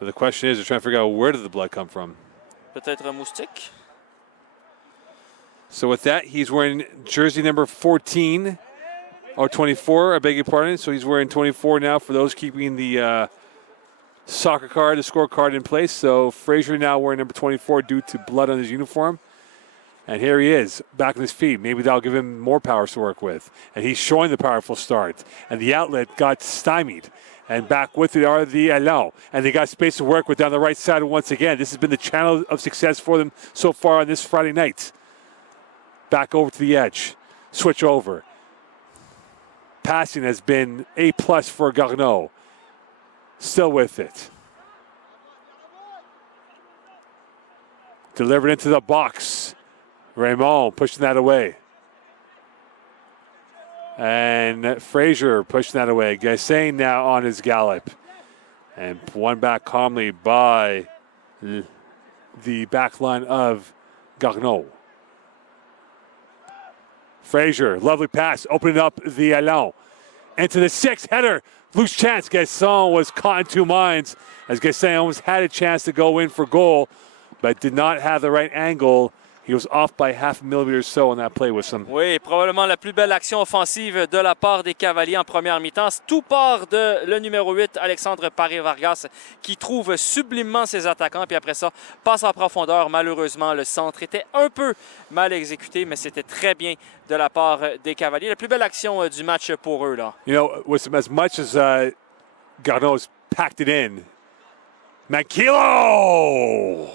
but the question is, they're trying to figure out where did the blood come from. Peut-être un moustique. So with that, he's wearing jersey number 14, or 24, I beg your pardon. So he's wearing 24 now for those keeping the soccer card, the scorecard in place. So Frazier now wearing number 24 due to blood on his uniform. And here he is, back on his feet. Maybe that'll give him more powers to work with. And he's showing the powerful start. And the outlet got stymied. And back with it are the Allons. And they got space to work with down the right side once again. This has been the channel of success for them so far on this Friday night. Back over to the edge. Switch over. Passing has been A+ for Garneau. Still with it. Delivered into the box. Raymond pushing that away. And Frazier pushing that away. Guessin now on his gallop. And one back calmly by the back line of Garneau. Frazier, lovely pass, opening up the Allons. Into the 6, header, loose chance. Guessin was caught in two minds as Guessin almost had a chance to go in for goal, but did not have the right angle. He was off by half a millimeter or so on that play with some. Oui, probablement la plus belle action offensive de la part des Cavaliers en première mi-temps. Tout part de le numéro 8, Alexandre Paré-Vargas, qui trouve sublimement ses attaquants. Puis après ça, passe en profondeur. Malheureusement, le centre était un peu mal exécuté, mais c'était très bien de la part des Cavaliers. La plus belle action du match pour eux, là. You know, with as much as Garneau's packed it in, Manquillo!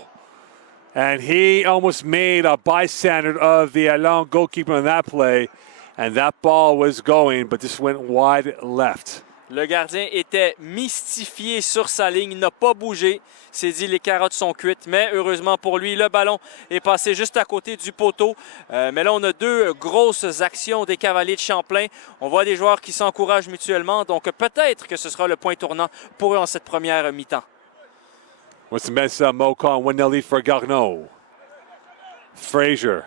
And he almost made a bystander of the Allons goalkeeper on that play. And that ball was going, but just went wide left. Le gardien était mystifié sur sa ligne, il n'a pas bougé. S'est dit les carottes sont cuites, mais heureusement pour lui, le ballon est passé juste à côté du poteau. Mais là, on a deux grosses actions des Cavaliers de Champlain. On voit des joueurs qui s'encouragent mutuellement, donc peut-être que ce sera le point tournant pour eux en cette première mi-temps. What's the mess Mocon 1-0 lead for Garneau. Frazier.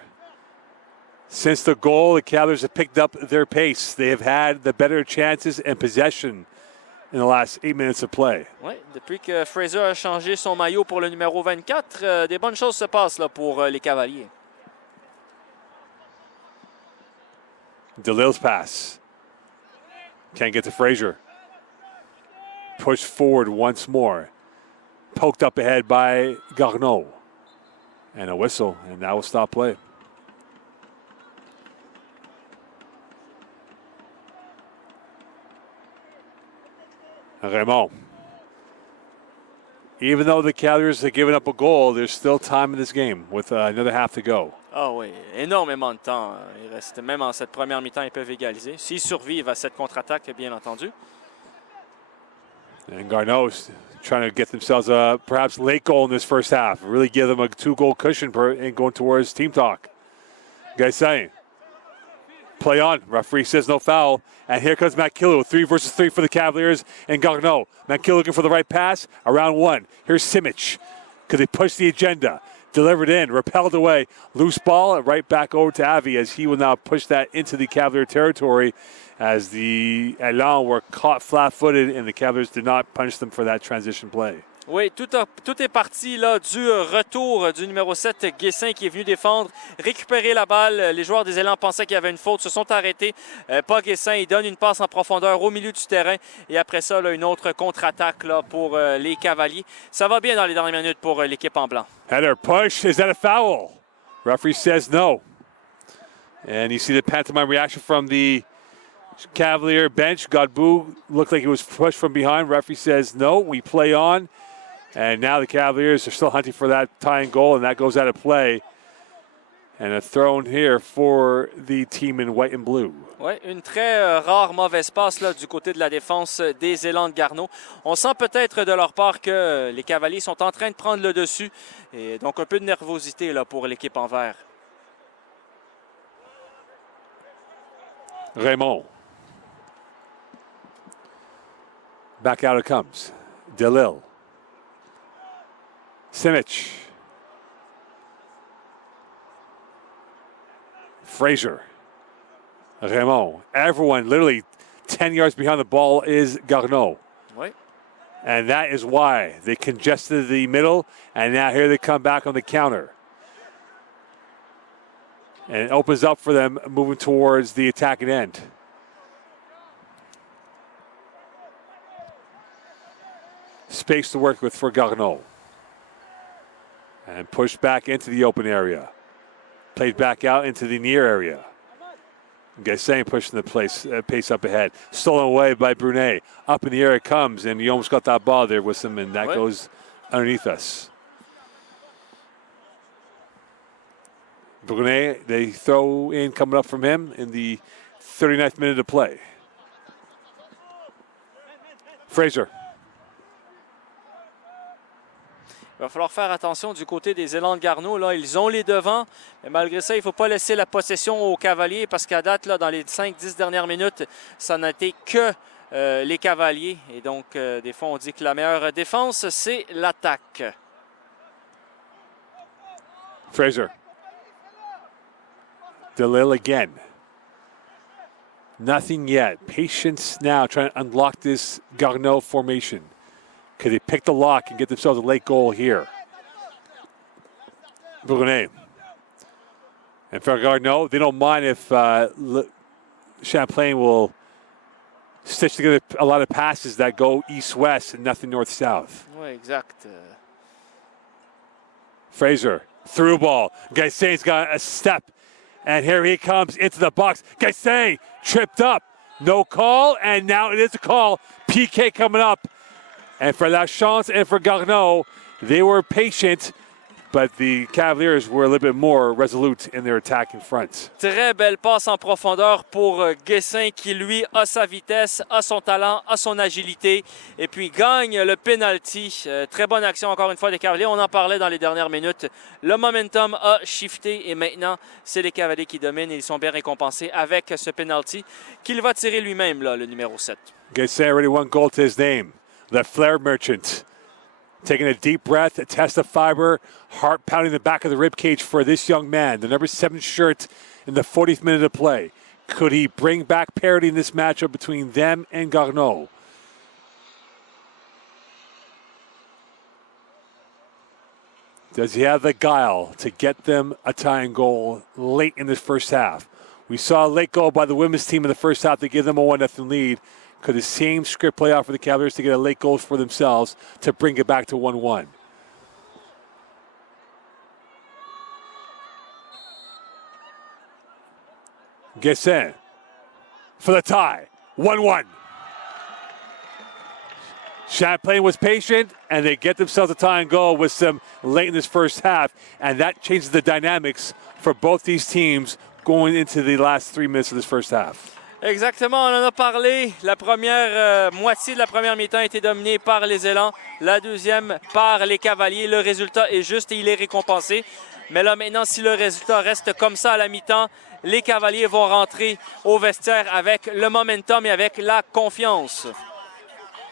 Since the goal, the Cavaliers have picked up their pace. They have had the better chances and possession in the last 8 minutes of play. Oui, depuis que Fraser a changé son maillot pour le numéro 24, des bonnes choses se passent là, pour les Cavaliers. DeLille's pass. Can't get to Fraser. Pushed forward once more. Poked up ahead by Garneau. And a whistle, and that will stop play. Raymond. Even though the Cavaliers have given up a goal, there's still time in this game with another half to go. Ah oui, énormément de temps. Il reste, même en cette première mi-temps, ils peuvent égaliser. S'ils survivent à cette contre-attaque, bien entendu. And Garneau's trying to get themselves a perhaps late goal in this first half. Really give them a 2-goal cushion and going towards team talk. Guys saying, play on. Referee says no foul. And here comes McKillop, 3 versus 3 for the Cavaliers and Garneau. McKillop looking for the right pass, around one. Here's Simic, because they pushed the agenda. Delivered in, repelled away. Loose ball, and right back over to Avi as he will now push that into the Cavalier territory as the Elan were caught flat-footed and the Cavaliers did not punish them for that transition play. Oui, tout est parti là, du retour du numéro 7, Guessin, qui est venu défendre, récupérer la balle. Les joueurs des Élans pensaient qu'il y avait une faute, se sont arrêtés. Pas Guessin, il donne une passe en profondeur au milieu du terrain. Et après ça, là, une autre contre-attaque là, pour les Cavaliers. Ça va bien dans les dernières minutes pour l'équipe en blanc. Header push, is that a foul? Referee says no. And you see the pantomime reaction from the Cavalier bench. Godbout looked like he was pushed from behind. Referee says no, we play on. And now the Cavaliers are still hunting for that tying goal, and that goes out of play. And a throw here for the team in white and blue. Oui, une très rare mauvaise passe là, du côté de la défense des Élans de Garneau. On sent peut-être de leur part que les Cavaliers sont en train de prendre le dessus. Et donc un peu de nervosité là, pour l'équipe en vert. Raymond. Back out it comes. DeLille. Simic. Fraser. Raymond. Everyone literally 10 yards behind the ball is Garneau. Oui. And that is why they congested the middle, and now here they come back on the counter. And it opens up for them moving towards the attacking end. Space to work with for Garneau. And pushed back into the open area. Played back out into the near area. Gassin pushing the pace up ahead. Stolen away by Brunet. Up in the air it comes, and you almost got that ball there with him, and that goes underneath us. Brunet, they throw in coming up from him in the 39th minute of play. Fraser. Il va falloir faire attention du côté des Élans de Garneau. Là, ils ont les devants, mais malgré ça, il ne faut pas laisser la possession aux Cavaliers parce qu'à date, là, dans les 5-10 dernières minutes, ça n'a été que les Cavaliers. Et donc, des fois, on dit que la meilleure défense, c'est l'attaque. Fraser. DeLille again. Nothing yet. Patience now, trying to unlock this Garneau formation. Could they pick the lock and get themselves a late goal here? Brunet. And for Garneau, they don't mind if Champlain will stitch together a lot of passes that go east-west and nothing north-south. Oui, exact. Fraser, through ball. Gaissain's got a step. And here he comes into the box. Gaissain tripped up. No call, and now it is a call. PK coming up. And for La Chance and for Garneau, they were patient, but the Cavaliers were a little bit more resolute in their attack in front. Très belle passe en profondeur pour Guessin qui, lui, a sa vitesse, a son talent, a son agilité et puis gagne le penalty. Très bonne action encore une fois des Cavaliers. On en parlait dans les dernières minutes. Le momentum a shifté et maintenant, c'est les Cavaliers qui dominent et ils sont bien récompensés avec ce penalty qu'il va tirer lui-même, là, le numéro 7. Guessin already one goal to his name. The Flair Merchant. Taking a deep breath, a test of fiber, heart pounding the back of the rib cage for this young man. The number 7 shirt in the 40th minute of play. Could he bring back parity in this matchup between them and Garneau? Does he have the guile to get them a tying goal late in this first half? We saw a late goal by the women's team in the first half to give them a 1-0 lead. Could the same script play out for the Cavaliers to get a late goal for themselves to bring it back to 1-1? Guessin for the tie. 1-1. Champlain was patient, and they get themselves a tie and goal with some late in this first half, and that changes the dynamics for both these teams going into the last 3 minutes of this first half. Exactement, on en a parlé. La première moitié de la première mi-temps a été dominée par les Élans, la deuxième par les Cavaliers. Le résultat est juste et il est récompensé. Mais là maintenant, si le résultat reste comme ça à la mi-temps, les Cavaliers vont rentrer au vestiaire avec le momentum et avec la confiance.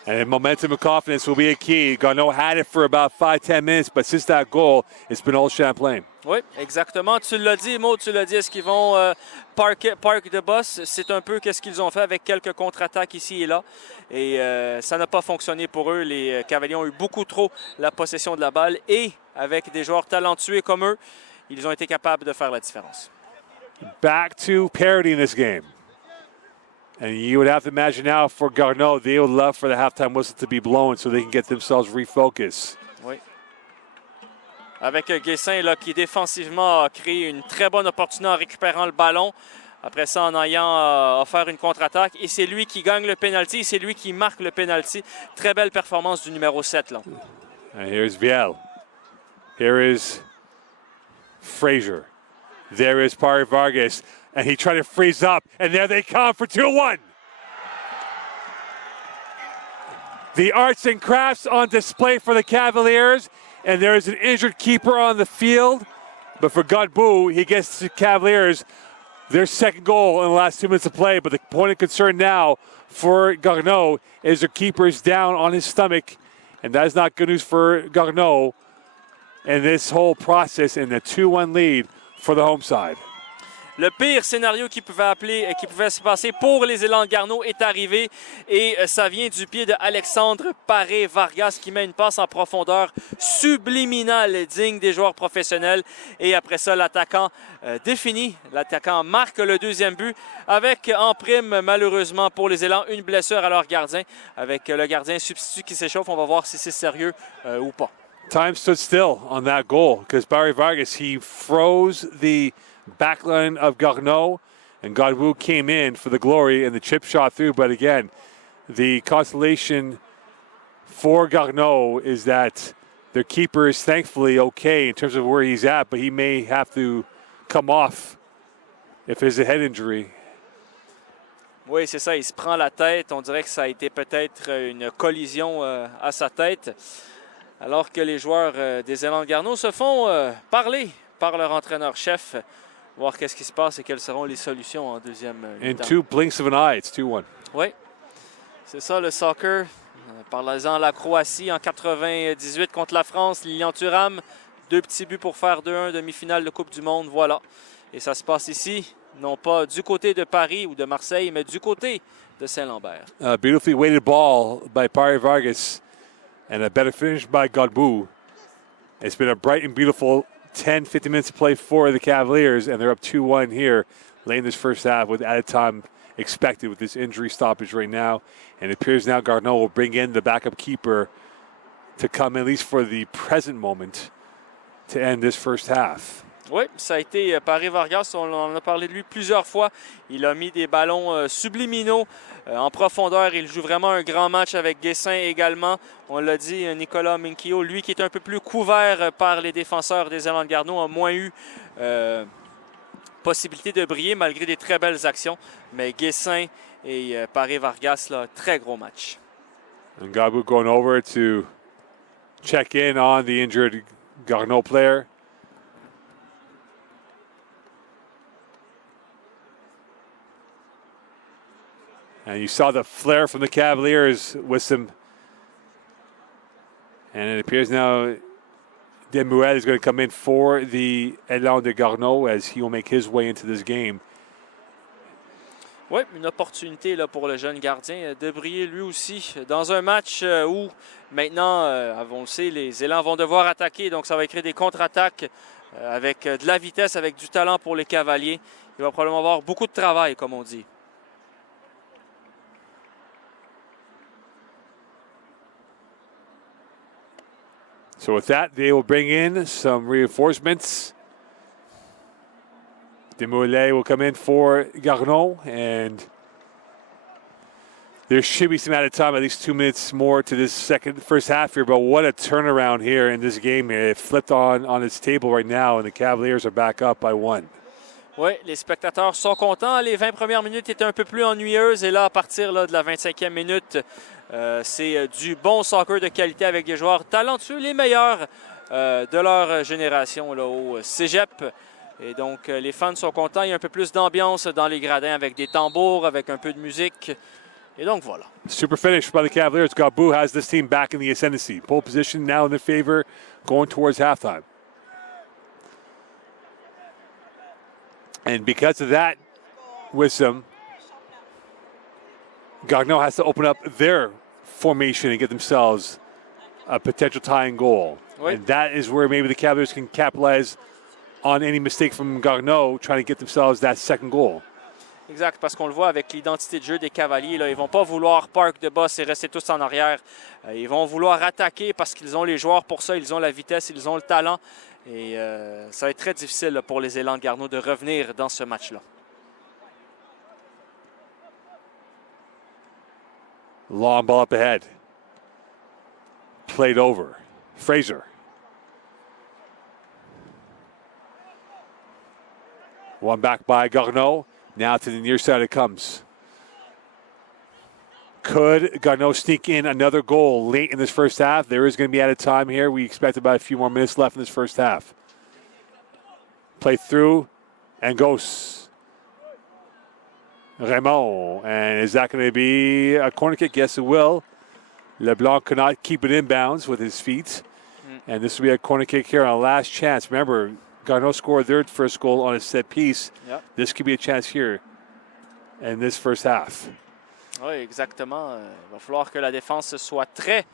And momentum and confidence will be a key. Garneau had it for about 5-10 minutes, but since that goal, it's been all Champlain. Oui, exactement. Tu l'as dit, Maud, tu l'as dit. Est-ce qu'ils vont park the bus? C'est un peu ce qu'ils ont fait avec quelques contre-attaques ici et là. Et ça n'a pas fonctionné pour eux. Les Cavaliers ont eu beaucoup trop la possession de la balle. Et avec des joueurs talentueux comme eux, ils ont été capables de faire la différence. Back to parity in this game. And you would have to imagine now for Garneau, they would love for the halftime whistle to be blown so they can get themselves refocused. Oui. Avec Guessin là, qui défensivement a créé une très bonne opportunité en récupérant le ballon. Après ça, en ayant offert une contre-attaque. Et c'est lui qui gagne le penalty. C'est lui qui marque le penalty. Très belle performance du numéro 7. Là. And here's Viel. Here is Frazier. There is Pari Vargas. And he tried to freeze up, and there they come for 2-1. The arts and crafts on display for the Cavaliers, and there is an injured keeper on the field. But for Godbout, he gets the Cavaliers their second goal in the last 2 minutes of play. But the point of concern now for Garneau is their keeper is down on his stomach, and that is not good news for Garneau in this whole process in the 2-1 lead for the home side. Le pire scénario qui pouvait se passer pour les Élans de Garneau est arrivé et ça vient du pied de Alexandre Paré-Vargas qui met une passe en profondeur subliminale digne des joueurs professionnels. Et après ça, l'attaquant définit, l'attaquant marque le deuxième but avec en prime, malheureusement pour les Élans, une blessure à leur gardien. Avec le gardien substitut qui s'échauffe, on va voir si c'est sérieux ou pas. Time stood still on that goal because Paré-Vargas, he froze the backline of Garneau, and Godbout came in for the glory and the chip shot through. But again, the consolation for Garneau is that their keeper is thankfully okay in terms of where he's at, but he may have to come off if there's a head injury. Oui, c'est ça, il se prend la tête. On dirait que ça a été peut-être une collision à sa tête, alors que les joueurs des Élans de Garneau se font parler par leur entraîneur-chef. Voir qu'est-ce qui se passe et quelles seront les solutions en deuxième mi-temps. In 2 blinks of an eye, it's 2-1. Oui, c'est ça le soccer. Parlons-en la Croatie en 98 contre la France. Lilian Thuram, 2 petits buts pour faire 2-1, demi-finale de Coupe du Monde, voilà. Et ça se passe ici, non pas du côté de Paris ou de Marseille, mais du côté de St-Lambert. A beautifully weighted ball by Paré-Vargas and a better finish by Godbout. It's been a bright and beautiful 10-15 minutes to play for the Cavaliers, and they're up 2-1 here late in this first half with added time expected with this injury stoppage right now. And it appears now Garneau will bring in the backup keeper to come at least for the present moment to end this first half. Oui, ça a été Paré-Vargas, on en a parlé de lui plusieurs fois. Il a mis des ballons subliminaux en profondeur. Il joue vraiment un grand match avec Guessin également. On l'a dit, Nicolas Minchio, lui qui est un peu plus couvert par les défenseurs des Élans de Garneau, a moins eu possibilité de briller malgré des très belles actions. Mais Guessin et Paré-Vargas, là, très gros match. And Godbout going over to check in on the injured Garneau player. And you saw the flare from the Cavaliers with some. And it appears now Demouel is going to come in for the Élan de Garneau as he will make his way into this game. Oui, une opportunité là, pour le jeune gardien de briller lui aussi dans un match où maintenant, on le sait, les Élans vont devoir attaquer. Donc ça va créer des contre-attaques avec de la vitesse, avec du talent pour les Cavaliers. il va probablement avoir beaucoup de travail, comme on dit. So with that, they will bring in some reinforcements. Desmoulins will come in for Garneau, and there should be some added time, at least 2 minutes more to this first half here. But what a turnaround here in this game here. It flipped on its table right now, and the Cavaliers are back up by 1. Oui, les spectateurs sont contents. Les 20 premières minutes étaient un peu plus ennuyeuses. Et là, à partir là, de la 25e minute, c'est du bon soccer de qualité avec des joueurs talentueux, les meilleurs de leur génération là, au cégep. Et donc, les fans sont contents. Il y a un peu plus d'ambiance dans les gradins avec des tambours, avec un peu de musique. Et donc, voilà. Super finish by the Cavaliers. Gabu has this team back in the ascendancy. Pole position now in their favor, going towards halftime. And because of that, Wisdom, Garneau has to open up their formation and get themselves a potential tying goal. Oui. And that is where maybe the Cavaliers can capitalize on any mistake from Garneau, trying to get themselves that second goal. Exact, parce qu'on le voit avec l'identité de jeu des Cavaliers. Là, ils ne vont pas vouloir park de boss et rester tous en arrière. Ils vont vouloir attaquer parce qu'ils ont les joueurs pour ça. Ils ont la vitesse, ils ont le talent. Et ça va être très difficile là, pour les élans de Garneau de revenir dans ce match-là. Long ball up ahead. Played over. Fraser. One back by Garneau. Now to the near side it comes. Could Garneau sneak in another goal late in this first half? There is going to be added time here. We expect about a few more minutes left in this first half. Play through and goes Raymond. And is that going to be a corner kick? Yes, it will. LeBlanc could not keep it inbounds with his feet. And this will be a corner kick here on a last chance. Remember, Garneau scored their first goal on a set piece. Yep. This could be a chance here in this first half. Oui, exactement. Il va falloir que la défense soit très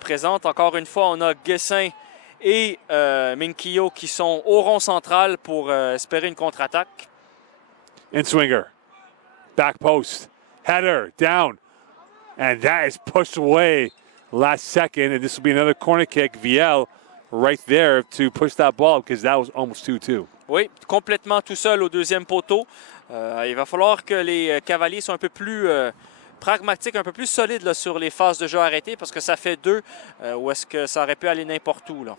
présente. Encore une fois, on a Guessin et Minkio qui sont au rond central pour espérer une contre-attaque. In-swinger. Back post. Header. Down. And that is pushed away last second. And this will be another corner kick. Viel right there to push that ball because that was almost 2-2. Oui, complètement tout seul au deuxième poteau. Il va falloir que les Cavaliers soient un peu plus pragmatiques, un peu plus solides là, sur les phases de jeu arrêtées parce que ça fait 2 où est-ce que ça aurait pu aller n'importe où. Là.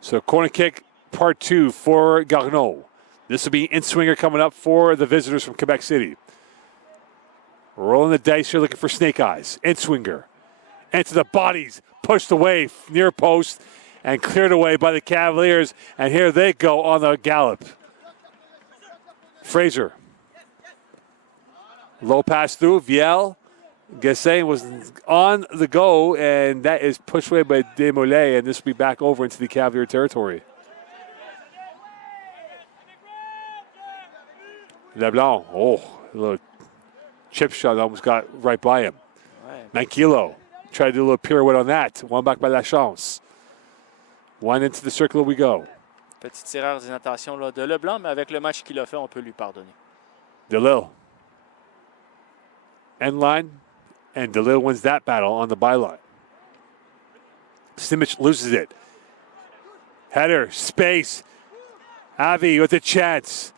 So corner kick part 2 for Garneau. This will be in-swinger coming up for the visitors from Quebec City. Rolling the dice here, looking for snake eyes. In-swinger. Into the bodies, pushed away near post and cleared away by the Cavaliers. And here they go on the gallop. Fraser. Low pass through. Viel. Guessin was on the go, and that is pushed away by Desmoulins, and this will be back over into the Cavalier territory. LeBlanc. Oh, a little chip shot almost got right by him. Right. Mankilo. Tried to do a little pirouette on that. One back by Lachance. One into the circle we go. Petite erreur d'inattention de Leblanc, mais avec le match qu'il a fait, on peut lui pardonner. DeLille. End line, and DeLille wins that battle on the byline. Simic loses it. Header, space. Avi with a chance.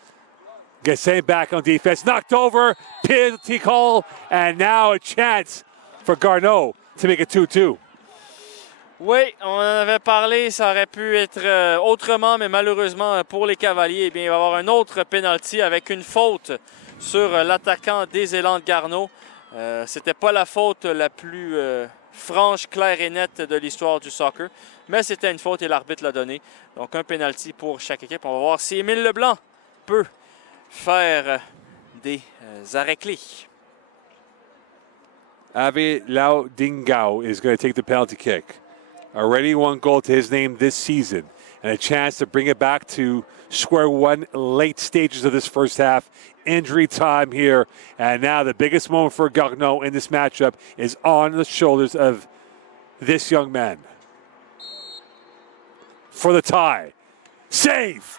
Guessin back on defense. Knocked over. Penalty call, and now a chance for Garneau to make it 2-2. Oui, on en avait parlé, ça aurait pu être autrement, mais malheureusement pour les Cavaliers, eh bien, il va y avoir un autre penalty avec une faute sur l'attaquant des élans de Garneau. C'était pas la faute la plus franche, claire et nette de l'histoire du soccer, mais c'était une faute et l'arbitre l'a donné. Donc un penalty pour chaque équipe. On va voir si Émile Leblanc peut faire des arrêts clés. Avi Lau Dingao is going to take the penalty kick. Already 1 goal to his name this season, and a chance to bring it back to square one late stages of this first half. Injury time here, and now the biggest moment for Garneau in this matchup is on the shoulders of this young man. For the tie. Save!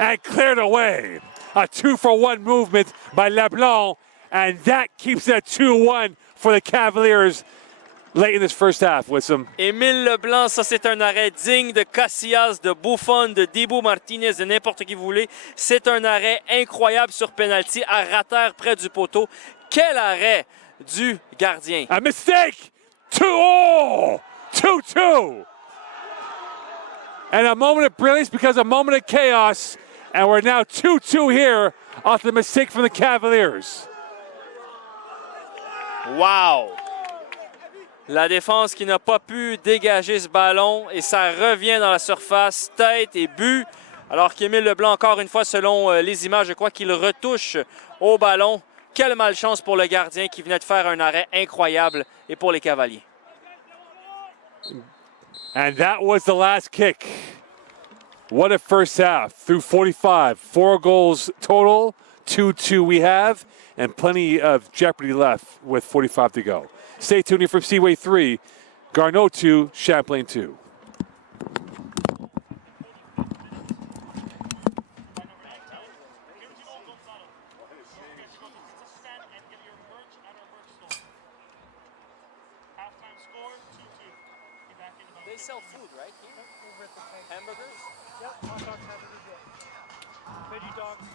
and cleared away. A 2-for-1 movement by LeBlanc, and that keeps it at 2-1 for the Cavaliers late in this first half with some. Émile Leblanc, ça c'est un arrêt digne de Casillas, de Buffon, de Dibu Martinez, de n'importe qui vous voulez. C'est un arrêt incroyable sur penalty à rater près du poteau. Quel arrêt du gardien. A mistake! 2-2! And a moment of brilliance because a moment of chaos. And we're now 2-2 here off the mistake from the Cavaliers. Wow! La défense qui n'a pas pu dégager ce ballon et ça revient dans la surface, tête et but. Alors qu'Émile Leblanc, encore une fois, selon les images, je crois qu'il retouche au ballon. Quelle malchance pour le gardien qui venait de faire un arrêt incroyable et pour les Cavaliers. And that was the last kick. What a first half through 45. 4 goals total, 2-2 we have, and plenty of jeopardy left with 45 to go. Stay tuned here from Seaway 3, Garneau 2, Champlain 2. They sell food, right? Here? Hamburgers? Yep, hot dogs, hamburgers, yeah. Veggie dogs.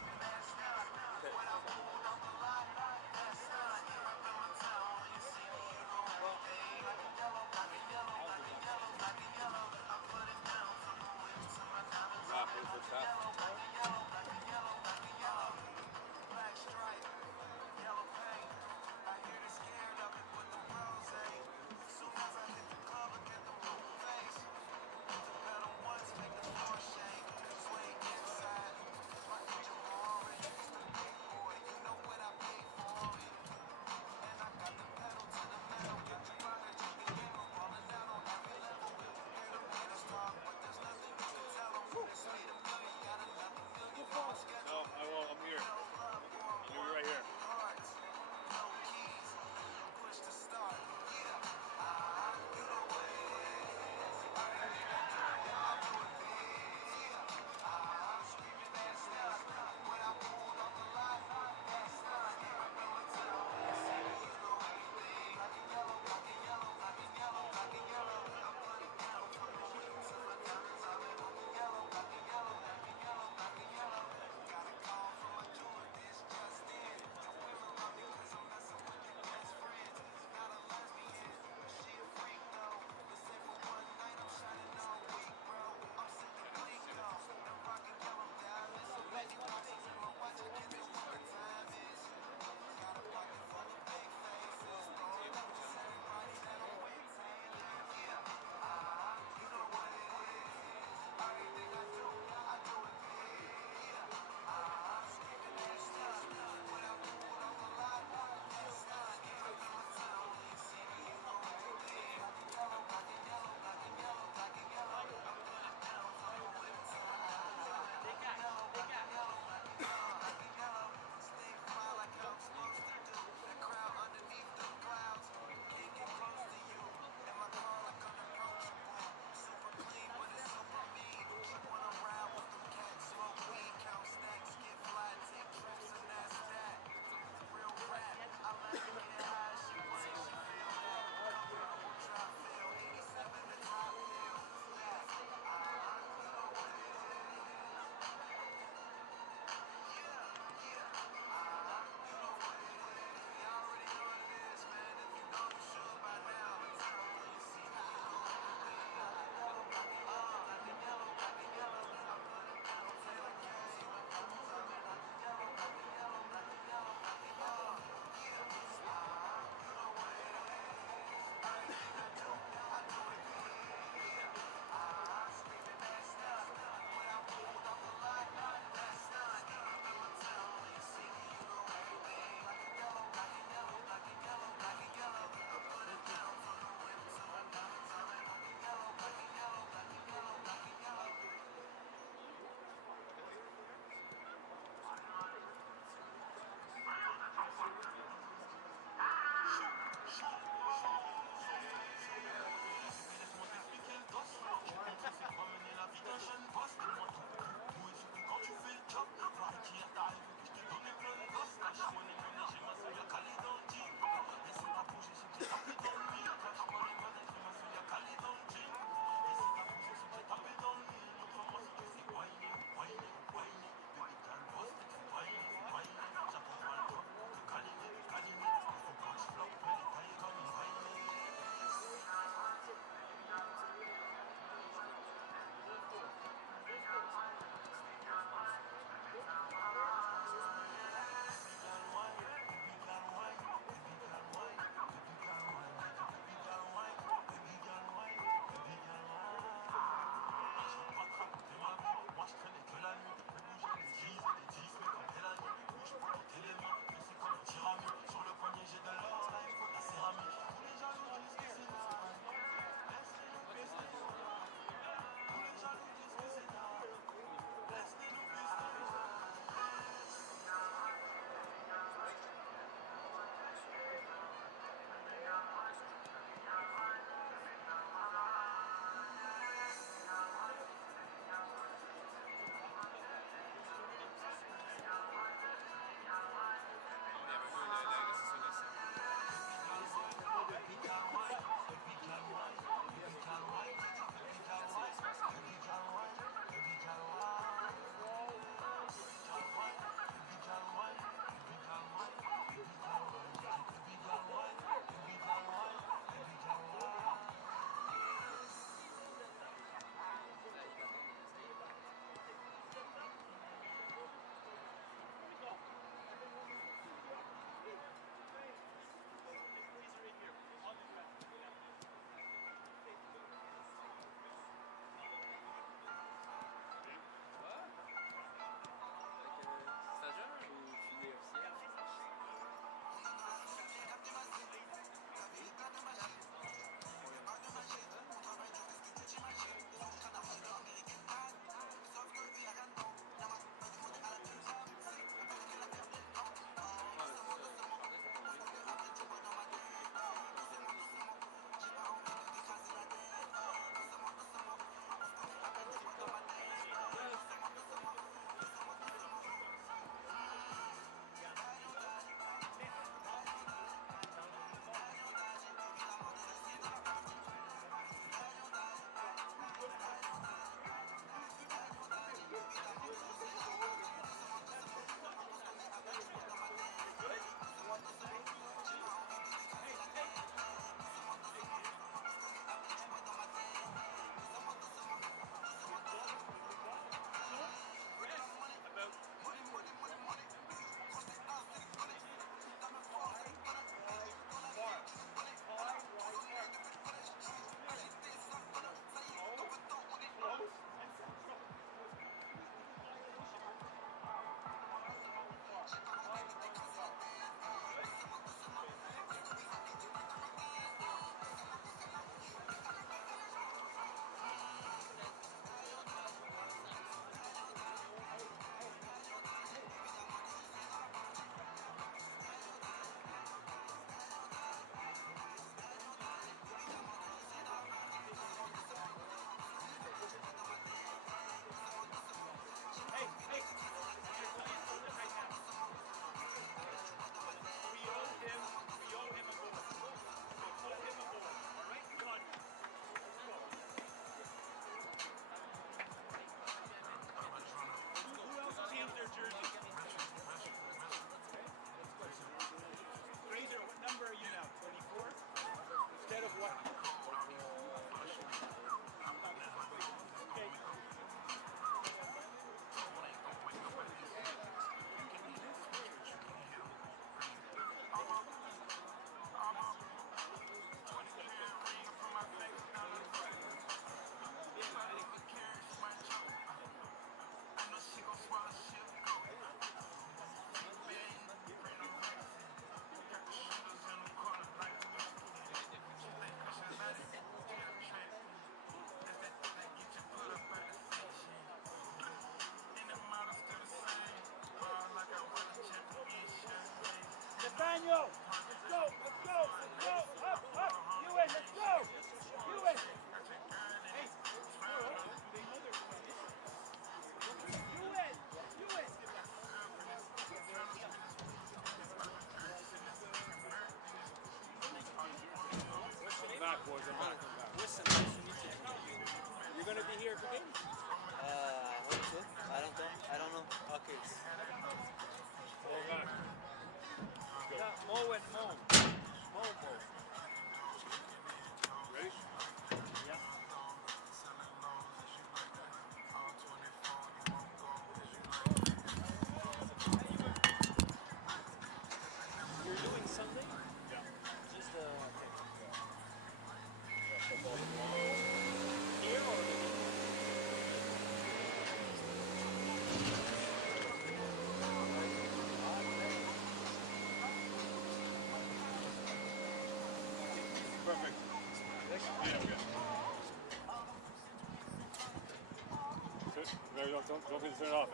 Don't turn it off,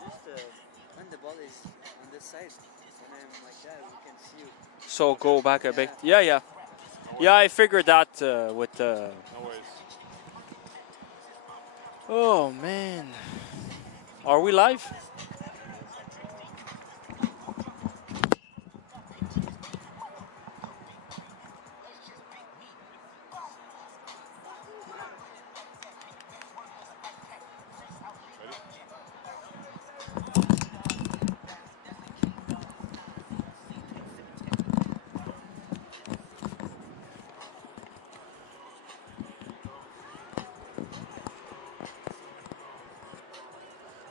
Just when the ball is on this side, when I'm like that, we can see you. So go back a bit. Yeah. Yeah, I figured that with. No worries. Oh man, are we live?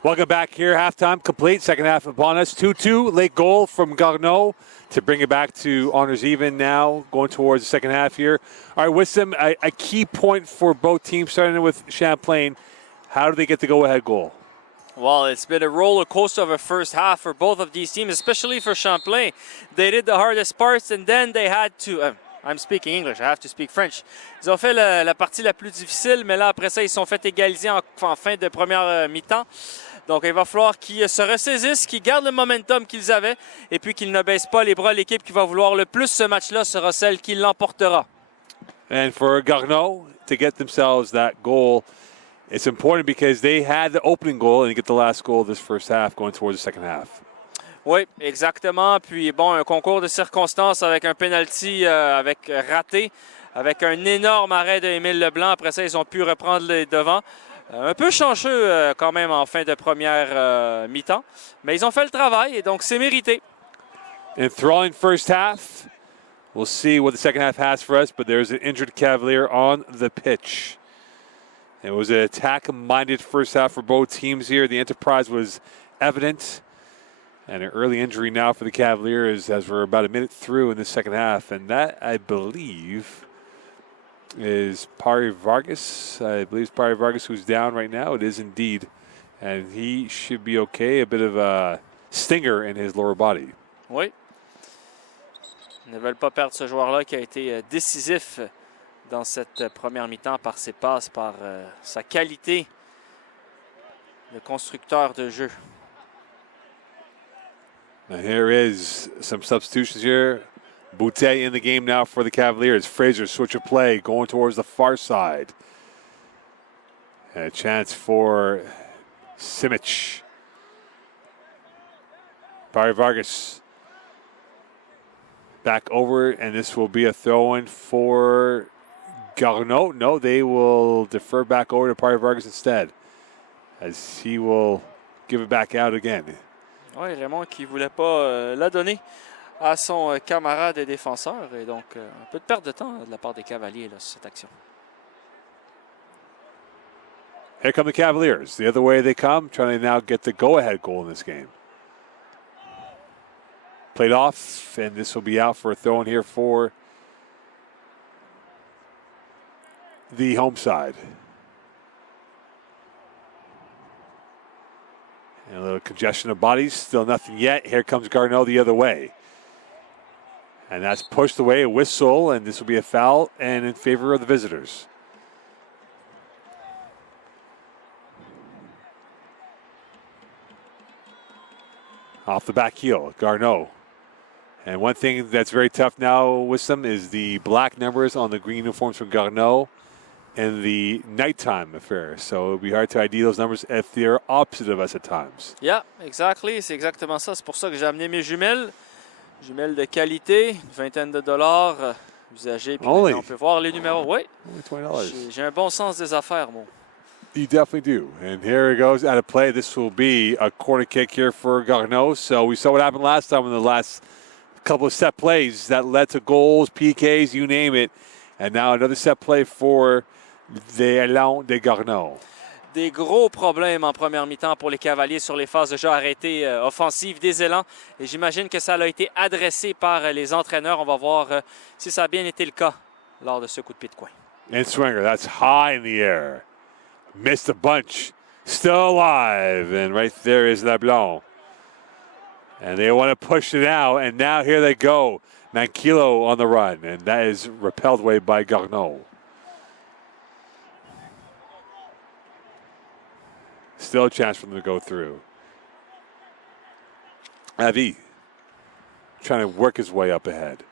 Welcome back here. Halftime complete. Second half upon us. 2-2. Late goal from Garneau to bring it back to honors even now, going towards the second half here. All right, Wisdom, a key point for both teams, starting with Champlain. How do they get the go-ahead goal? Well, it's been a roller coaster of a first half for both of these teams, especially for Champlain. They did the hardest parts, and then they had to... I'm speaking English, I have to speak French. Ils ont fait la partie la plus difficile, mais là, après ça, ils sont fait égaliser en fin de première mi-temps. Donc, il va falloir qu'ils se ressaisissent, qu'ils gardent le momentum qu'ils avaient et puis qu'ils ne baissent pas les bras. L'équipe qui va vouloir le plus ce match-là sera celle qui l'emportera. And for Garneau to get themselves that goal, it's important because they had the opening goal and get the last goal of this first half going towards the second half. Oui, exactement. Puis, bon, un concours de circonstances avec un penalty avec raté, avec un énorme arrêt de Émile Leblanc. Après ça, ils ont pu reprendre les devants. Un peu chanceux quand même en fin de première mi-temps, mais ils ont fait le travail et donc c'est mérité. Enthralling first half. We'll see what the second half has for us, but there's an injured Cavalier on the pitch. It was an attack-minded first half for both teams here. The enterprise was evident. And an early injury now for the Cavaliers as we're about a minute through in the second half. And that, I believe, is Pari Vargas. I believe it's Pari Vargas who's down right now. It is indeed. And he should be okay. A bit of a stinger in his lower body. Oui. Ils ne veulent pas perdre ce joueur-là qui a été décisif dans cette première mi-temps par ses passes, par sa qualité de constructeur de jeu. And here is some substitutions here. Boutte in the game now for the Cavaliers. Fraser, switch of play, going towards the far side. And a chance for Simic. Barry Vargas back over, and this will be a throw-in for Garneau. No, they will defer back over to Barry Vargas instead, as he will give it back out again. Oui, Raymond qui ne voulait pas la donner à son camarade et défenseur. Et donc, un peu de perte de temps de la part des Cavaliers là, sur cette action. Here come the Cavaliers. The other way they come, trying to now get the go-ahead goal in this game. Played off, and this will be out for a throw-in here for the home side. And a little congestion of bodies, still nothing yet. Here comes Garneau the other way. And that's pushed away, a whistle, and this will be a foul and in favor of the visitors. Off the back heel, Garneau. And one thing that's very tough now with them is the black numbers on the green uniforms from Garneau and the nighttime affair. So it would be hard to ID those numbers if they're opposite of us at times. Yeah, exactly. C'est exactement ça. C'est pour ça que j'ai amené mes jumelles. Jumelles de qualité, une vingtaine de dollars usagées. Puis on peut voir les numéros. Oui, j'ai un bon sens des affaires, moi. You definitely do. And here it goes out of play. This will be a corner kick here for Garneau. So we saw what happened last time in the last couple of set plays that led to goals, PKs, you name it. And now another set play for the Élan de Garneau. Des gros problèmes en première mi-temps pour les Cavaliers sur les phases de jeu arrêtées offensives des Élans. Et j'imagine que ça a été adressé par les entraîneurs. On va voir si ça a bien été le cas lors de ce coup de pied de coin. And Swinger, that's high in the air. Missed a bunch. Still alive. And right there is Leblanc. And they want to push it out, and now here they go. Mankilo on the run, and that is repelled away by Garneau. Still a chance for them to go through. Avi trying to work his way up ahead.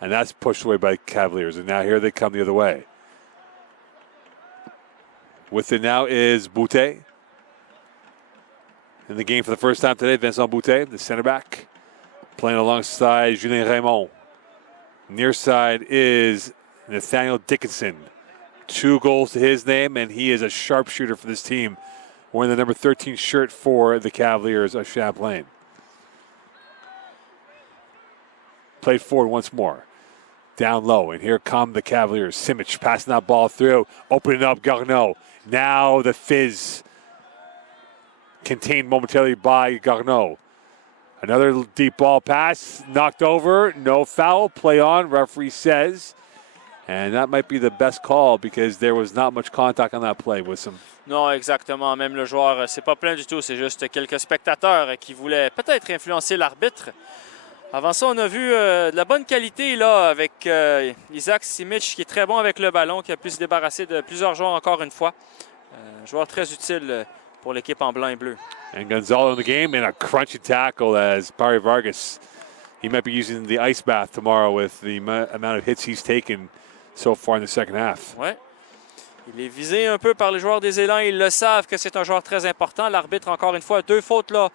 And that's pushed away by Cavaliers. And now here they come the other way. With it now is Boutte. In the game for the first time today, Vincent Boutte, the center back, playing alongside Julien Raymond. Near side is Nathaniel Dickinson. 2 goals to his name, and he is a sharpshooter for this team, wearing the number 13 shirt for the Cavaliers of Champlain. Played forward once more. Down low, and here come the Cavaliers. Simic passing that ball through, opening up Garneau. Now the Fizz contained momentarily by Garneau. Another deep ball pass, knocked over, no foul, play on, referee says. And that might be the best call because there was not much contact on that play with some. Non, exactement. Même le joueur, c'est pas plein du tout. C'est juste quelques spectateurs qui voulaient peut-être influencer l'arbitre. Avant ça, on a vu de la bonne qualité là avec Isaac Simic qui est très bon avec le ballon, qui a pu se débarrasser de plusieurs joueurs encore une fois. Joueur très utile pour l'équipe en blanc et bleu. And Gonzalo in the game and a crunchy tackle as Barry Vargas. He might be using the ice bath tomorrow with the amount of hits he's taken so far in the second half. Ouais. Il est visé un peu par les joueurs des Élans. Ils le savent que c'est un joueur très important. L'arbitre, encore une fois, 2 fautes là.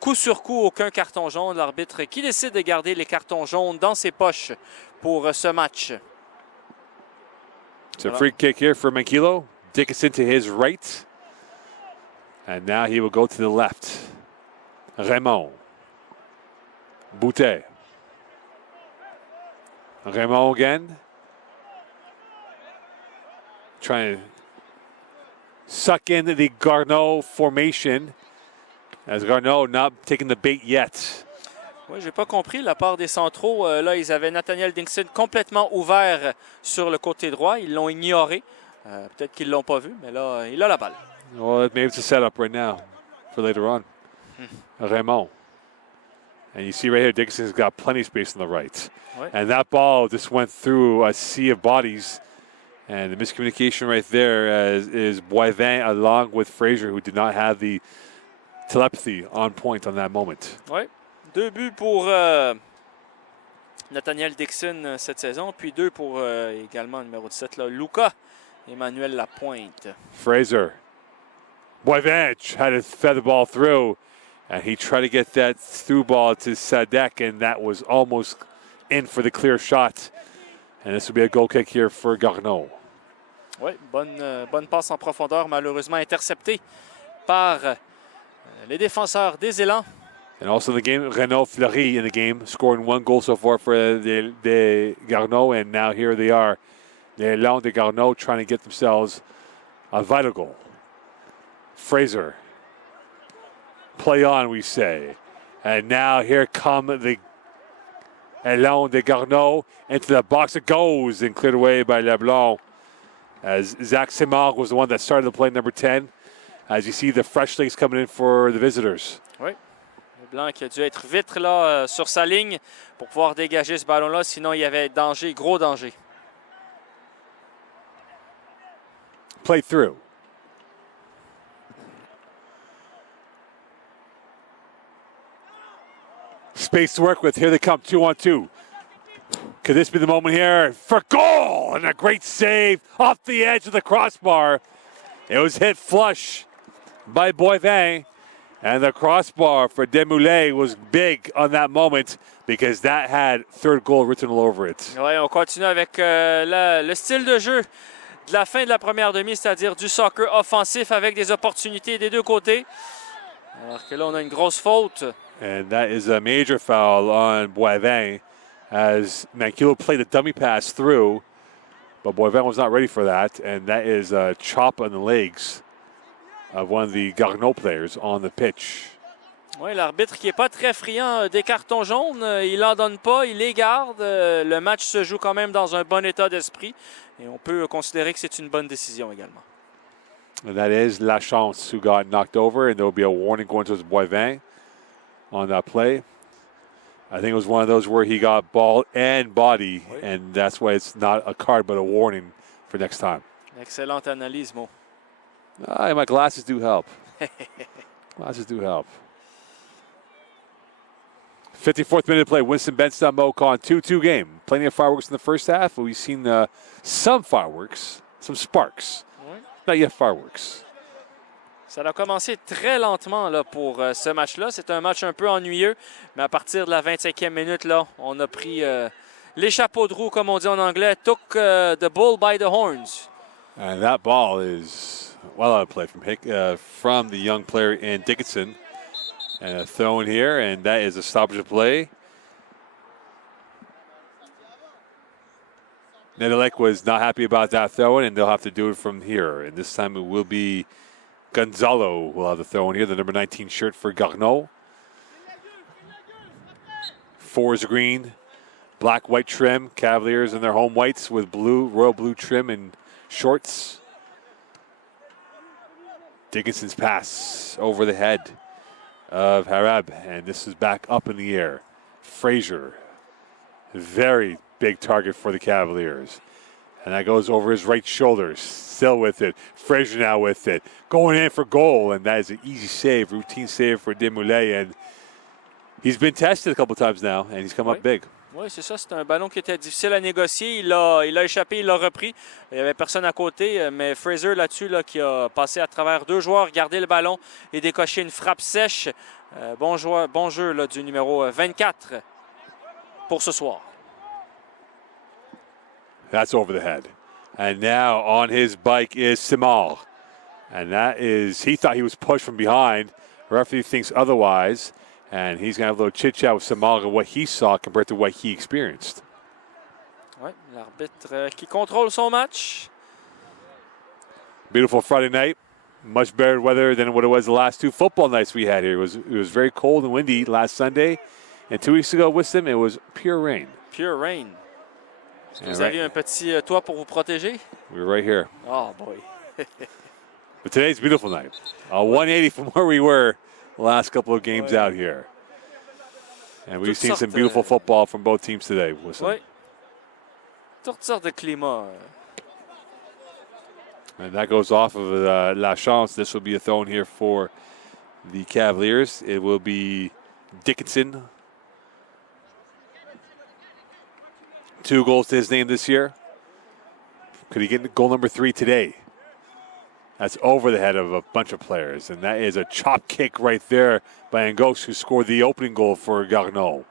Coup sur coup, aucun carton jaune. L'arbitre qui décide de garder les cartons jaunes dans ses poches pour ce match. It's a free kick here for Mankilo. Dickinson to his right. And now he will go to the left. Raymond. Boutte. Raymond again. Trying to suck in the Garneau formation. As Garneau not taking the bait yet. Oui, j'ai pas compris la part des centraux. Là, ils avaient Nathaniel Dickinson complètement ouvert sur le côté droit. Ils l'ont ignoré. Peut-être qu'ils l'ont pas vu, mais là, il a la balle. Well, maybe it's a setup right now for later on. Raymond. And you see right here, Dickinson's got plenty of space on the right. Ouais. And that ball just went through a sea of bodies. And the miscommunication right there is Boivin along with Fraser, who did not have the telepathy on point on that moment. Oui. 2 buts pour Nathaniel Dixon cette saison, puis 2 pour également le numéro 17, là, Luca Emmanuel Lapointe. Fraser. Boivin had to feather the ball through, and he tried to get that through ball to Sadek, and that was almost in for the clear shot. And this will be a goal kick here for Garneau. Oui, bonne passe en profondeur, malheureusement interceptée par les défenseurs des Élans. And also in the game, Renaud Fleury in the game, scoring 1 goal so far for the Garneau, and now here they are. The Élans de Garneau trying to get themselves a vital goal. Fraser. Play on, we say. And now here come the Élans de Garneau. Into the box it goes and cleared away by Leblanc. As Zach Simard was the one that started the play, number 10. As you see the fresh legs coming in for the visitors. Oui. Leblanc qui a dû être vite là sur sa ligne pour pouvoir dégager ce ballon-là. Sinon, il y avait danger, gros danger. Play through. Space to work with. Here they come, 2-on-2. Could this be the moment here for goal? And a great save off the edge of the crossbar. It was hit flush by Boivin. And the crossbar for Desmoulins was big on that moment because that had 3rd goal written all over it. Oui, on continue avec le style de jeu de la fin de la première demi, c'est-à-dire du soccer offensif avec des opportunités des 2 côtés. Alors que là, on a une grosse faute. And that is a major foul on Boivin as Mankilo played a dummy pass through, but Boivin was not ready for that, and that is a chop on the legs of one of the Garneau players on the pitch. Oui, l'arbitre qui n'est pas très friand des cartons jaunes, il n'en donne pas, il les garde. Le match se joue quand même dans un bon état d'esprit et on peut considérer que c'est une bonne décision également. And that is Lachance who got knocked over, and there will be a warning going towards Boivin. on that play. I think it was one of those where he got ball and body, and that's why it's not a card but a warning for next time. Excellente analyse, Mo. My glasses do help. Glasses do help. 54th minute of play. Winston Benstown, Mo Con, 2-2 game. Plenty of fireworks in the first half. We've seen some fireworks, some sparks. Oui. Not yet fireworks. Ça a commencé très lentement là, pour ce match-là. C'est un match un peu ennuyeux, mais à partir de la 25e minute, là, on a pris les chapeaux de roue, comme on dit en anglais, took the bull by the horns. And that ball is well out of play from the young player in Dickinson. And a throw in here, and that is a stoppage of play. Nedelec was not happy about that throw-in, and they'll have to do it from here. And this time it will be Gonzalo will have the throw-in here, the number 19 shirt for Garneau. 4 is green, black-white trim. Cavaliers in their home whites with blue, royal blue trim and shorts. Dickinson's pass over the head of Harab, and this is back up in the air. Frazier, very big target for the Cavaliers. And that goes over his right shoulder, still with it. Frazier now with it, going in for goal, and that is an easy save, routine save for Desmoulins. And he's been tested a couple times now, and he's come up big. Oui, c'est ça. C'est un ballon qui était difficile à négocier. Il a échappé, il l'a repris. Il n'y avait personne à côté, mais Fraser là-dessus, là, qui a passé à travers 2 joueurs, gardé le ballon et décoché une frappe sèche. Bon jeu là, du numéro 24 pour ce soir. That's over the head. And now on his bike is Simard. And that is, he thought he was pushed from behind. Referee thinks otherwise. And he's going to have a little chit-chat with Simard of what he saw compared to what he experienced. Oui, l'arbitre qui contrôle son match. Beautiful Friday night. Much better weather than what it was the last 2 football nights we had here. It was very cold and windy last Sunday. And 2 weeks ago with them, it was pure rain. Pure rain. Est-ce que vous aviez un petit toit pour vous protéger? We were right here. Oh, boy. But today's a beautiful night. 180 from where we were the last couple of games out here. And we've seen some beautiful football from both teams today. Oui. Toutes sortes de climats. And that goes off of La Chance. This will be a throw in here for the Cavaliers. It will be Dickinson. 2 goals to his name this year. Could he get goal number 3 today? That's over the head of a bunch of players. And that is a chop kick right there by Angos, who scored the opening goal for Garneau.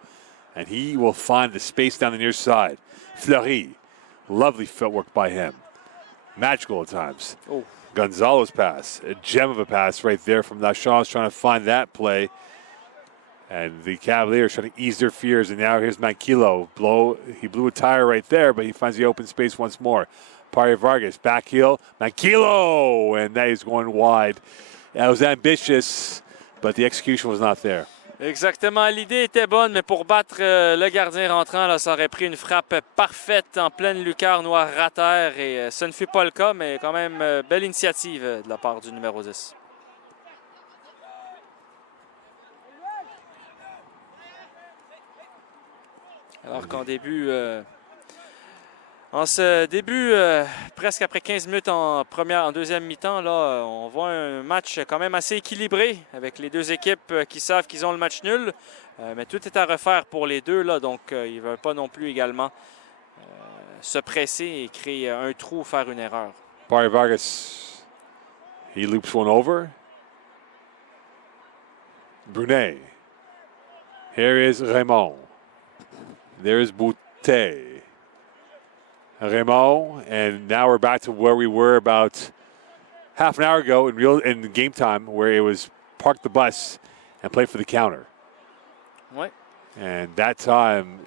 And he will find the space down the near side. Fleury, lovely footwork by him. Magical at times. Oh. Gonzalo's pass, a gem of a pass right there from Lachance, trying to find that play. And the Cavaliers trying to ease their fears. And now here's Manquillo. He blew a tire right there, but he finds the open space once more. Pari Vargas, back heel, Manquillo, and that is going wide. That was ambitious, but the execution was not there. Exactement. L'idée était bonne, mais pour battre le gardien rentrant, là, ça aurait pris une frappe parfaite en pleine lucarne noire à terre. Et ce ne fut pas le cas, mais quand même, belle initiative de la part du numéro 10. Alors qu'en début... En ce début, presque après 15 minutes en deuxième mi-temps, là, on voit un match quand même assez équilibré avec les 2 équipes qui savent qu'ils ont le match nul. Mais tout est à refaire pour les 2, là, donc ils ne veulent pas non plus également se presser et créer un trou ou faire une erreur. Pari Vargas, he loops one over. Brunet. Here is Raymond. There is Boutet. Raymond, and now we're back to where we were about half an hour ago in game time, where it was park the bus and play for the counter. Ouais. And that time,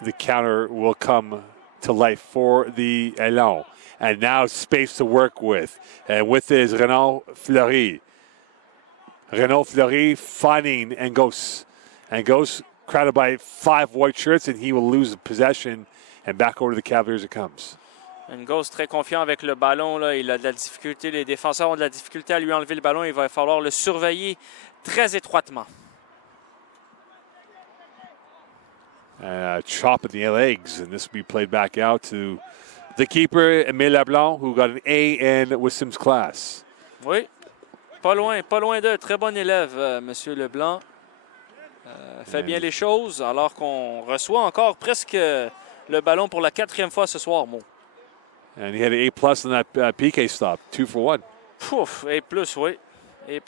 the counter will come to life for the Elan. And now space to work with. And with it is Renaud Fleury. Renaud Fleury finding Angos. Angos crowded by 5 white shirts, and he will lose possession. And back over to the Cavaliers it comes. Ngos très confiant avec le ballon. Là. Il a de la difficulté. Les défenseurs ont de la difficulté à lui enlever le ballon. Il va falloir le surveiller très étroitement. chop at the legs, and this will be played back out to the keeper, Emile Leblanc, who got an A in Wisdom's class. Oui, pas loin d'eux. Très bon élève, Monsieur Leblanc. Fait bien les choses, alors qu'on reçoit encore presque le ballon pour la 4e fois ce soir, Mo. And he had an A+ on that PK stop, 2 for 1. Pouf, A+, oui. A++.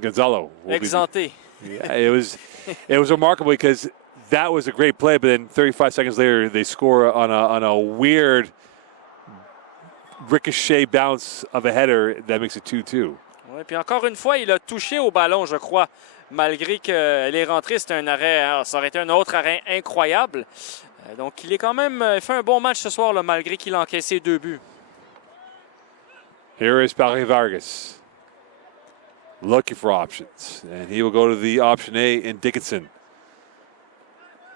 Gonzalo. Exempté. Yeah, it was remarkable because that was a great play, but then 35 seconds later they score on a weird ricochet bounce of a header that makes it 2-2. Oui, puis encore une fois, il a touché au ballon, je crois, malgré qu'elle est rentrée. C'était un arrêt, hein, ça aurait été un autre arrêt incroyable. Donc, il est quand même fait un bon match ce soir, là, malgré qu'il a encaissé 2 buts. Here is Barry Vargas looking for options, and he will go to the option A in Dickinson.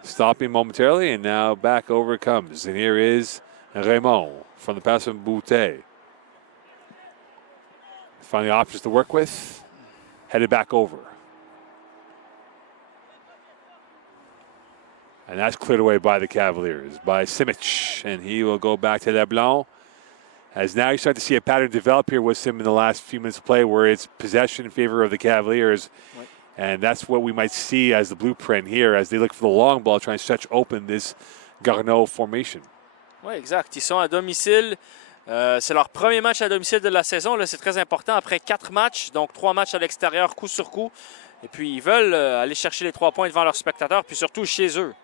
Stopping momentarily, and now back over it comes. And here is Raymond from the pass from Boutet. Finding options to work with, headed back over. And that's cleared away by the Cavaliers, by Simic. And he will go back to Leblanc. As now you start to see a pattern develop here with him in the last few minutes of play where it's possession in favor of the Cavaliers. Right. And that's what we might see as the blueprint here as they look for the long ball, trying to stretch open this Garneau formation. Oui, exact. Ils sont à domicile. C'est leur premier match à domicile de la saison. Là, c'est très important. Après 4 matchs, donc 3 matchs à l'extérieur, coup sur coup. Et puis, ils veulent aller chercher les 3 points devant leurs spectateurs, puis surtout chez eux.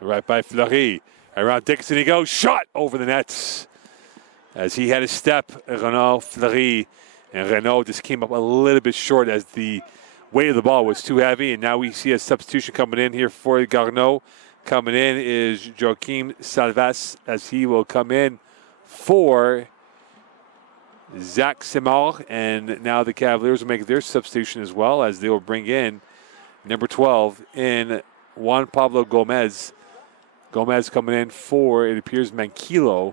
Right by Fleury. Around Dickinson he goes. Shot over the nets. As he had a step, Renaud, Fleury, and Renaud just came up a little bit short as the weight of the ball was too heavy. And now we see a substitution coming in here for Garneau. Coming in is Joaquim Salvas as he will come in for Zach Simard. And now the Cavaliers will make their substitution as well as they will bring in number 12 in Juan Pablo Gomez. Gomez coming in for, it appears, Manquillo,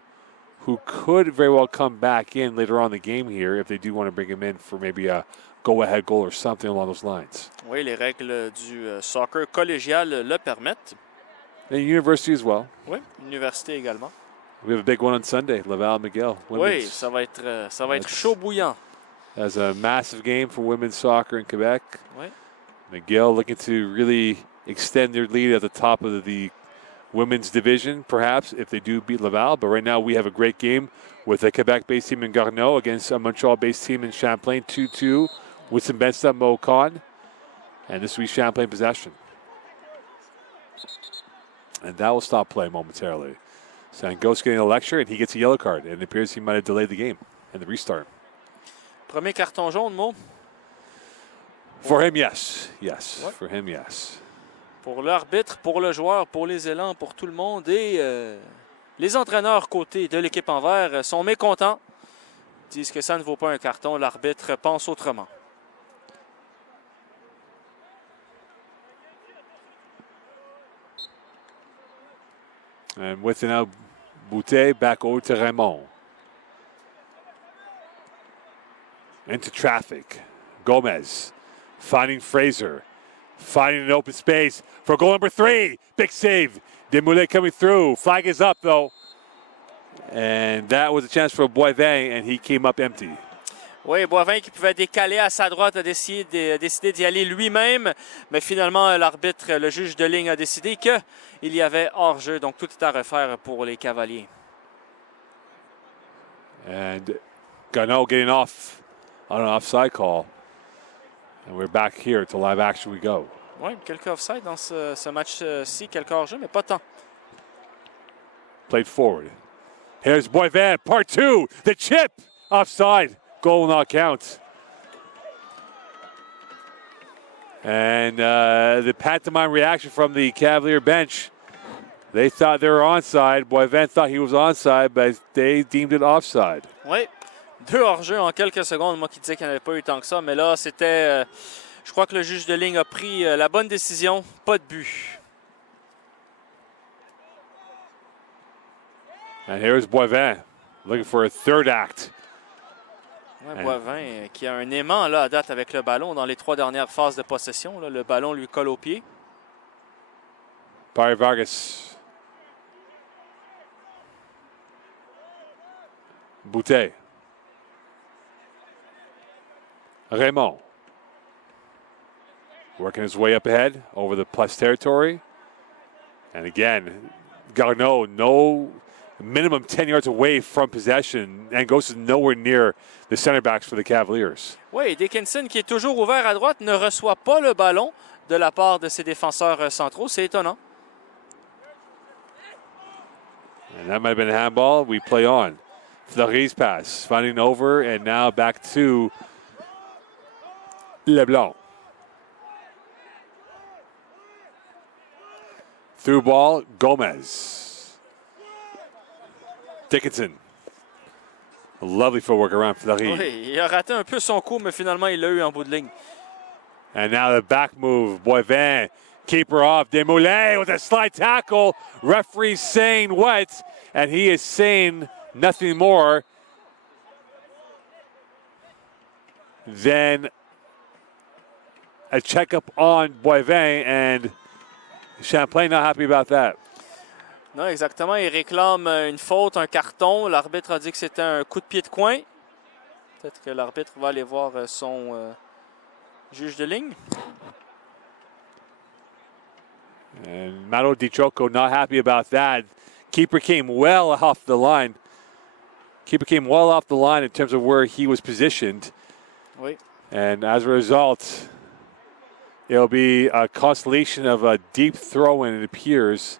who could very well come back in later on in the game here if they do want to bring him in for maybe a go-ahead goal or something along those lines. Oui, les règles du soccer collégial le permettent. And university as well. Oui, université également. We have a big one on Sunday, Laval Miguel. Oui, ça va être chaud bouillant. That's a massive game for women's soccer in Quebec. Oui. Miguel looking to really extend their lead at the top of the women's division, perhaps, if they do beat Laval. But right now we have a great game with a Quebec-based team in Garneau against a Montreal-based team in Champlain, 2-2 with some bench up Mo Khan. And this will be Champlain possession. And that will stop play momentarily. Sangos getting a lecture, and he gets a yellow card. And it appears he might have delayed the game and the restart. Premier carton jaune, Mo? For him, yes. Yes. What? For him, yes. Pour l'arbitre, pour le joueur, pour les élans, pour tout le monde. Et les entraîneurs côté de l'équipe en vert sont mécontents. Ils disent que ça ne vaut pas un carton. L'arbitre pense autrement. And with now Boutet back over to Raymond. Into traffic. Gomez finding Fraser. Finding an open space for goal number 3. Big save. Desmoulins coming through. Flag is up, though. And that was a chance for Boivin, and he came up empty. Oui, Boivin qui pouvait décaler à sa droite a décidé d'y aller lui-même. Mais finalement, l'arbitre, le juge de ligne, a décidé qu'il y avait hors-jeu. Donc, tout est à refaire pour les Cavaliers. And Garneau getting off on an offside call. And we're back here to live action we go. Oui, quelques offside dans ce match-ci, quelques hors-jeu, mais pas tant. Played forward. Here's Boivin, part 2. The chip, offside. Goal will not count. And the pantomime reaction from the Cavalier bench. They thought they were onside. Boivin thought he was onside, but they deemed it offside. Oui. 2 hors-jeu en quelques secondes. Moi qui disais qu'il n'y en avait pas eu tant que ça. Mais là, c'était... je crois que le juge de ligne a pris la bonne décision. Pas de but. And here's Boivin looking for a third act. Ouais, Boivin qui a un aimant là, à date avec le ballon dans les 3 dernières phases de possession. Là, le ballon lui colle au pied. Barry Vargas. Boutet. Raymond. Working his way up ahead over the plus territory. And again, Garneau, no minimum 10 yards away from possession. Angos is nowhere near the center backs for the Cavaliers. Oui, Dickinson, qui est toujours ouvert à droite, ne reçoit pas le ballon de la part de ses défenseurs centraux. C'est étonnant. And that might have been a handball. We play on. Fleury's pass, finding over, and now back to Leblanc. Through ball, Gomez. Dickinson. A lovely footwork around Fleury. Oui, il a raté un peu son coup, mais finalement, il l'a eu en bout de ligne. And now the back move, Boivin, keeper off. Desmoulins with a slide tackle. Referee saying what? And he is saying nothing more than a checkup on Boivin, and Champlain not happy about that. Non, exactement. Il réclame une faute, un carton. L'arbitre a dit que c'était un coup de pied de coin. Peut-être que l'arbitre va aller voir son juge de ligne. And Mauro Di Choco not happy about that. Keeper came well off the line. Keeper came well off the line in terms of where he was positioned. Oui. And as a result, it'll be a constellation of a deep throw-in, it appears,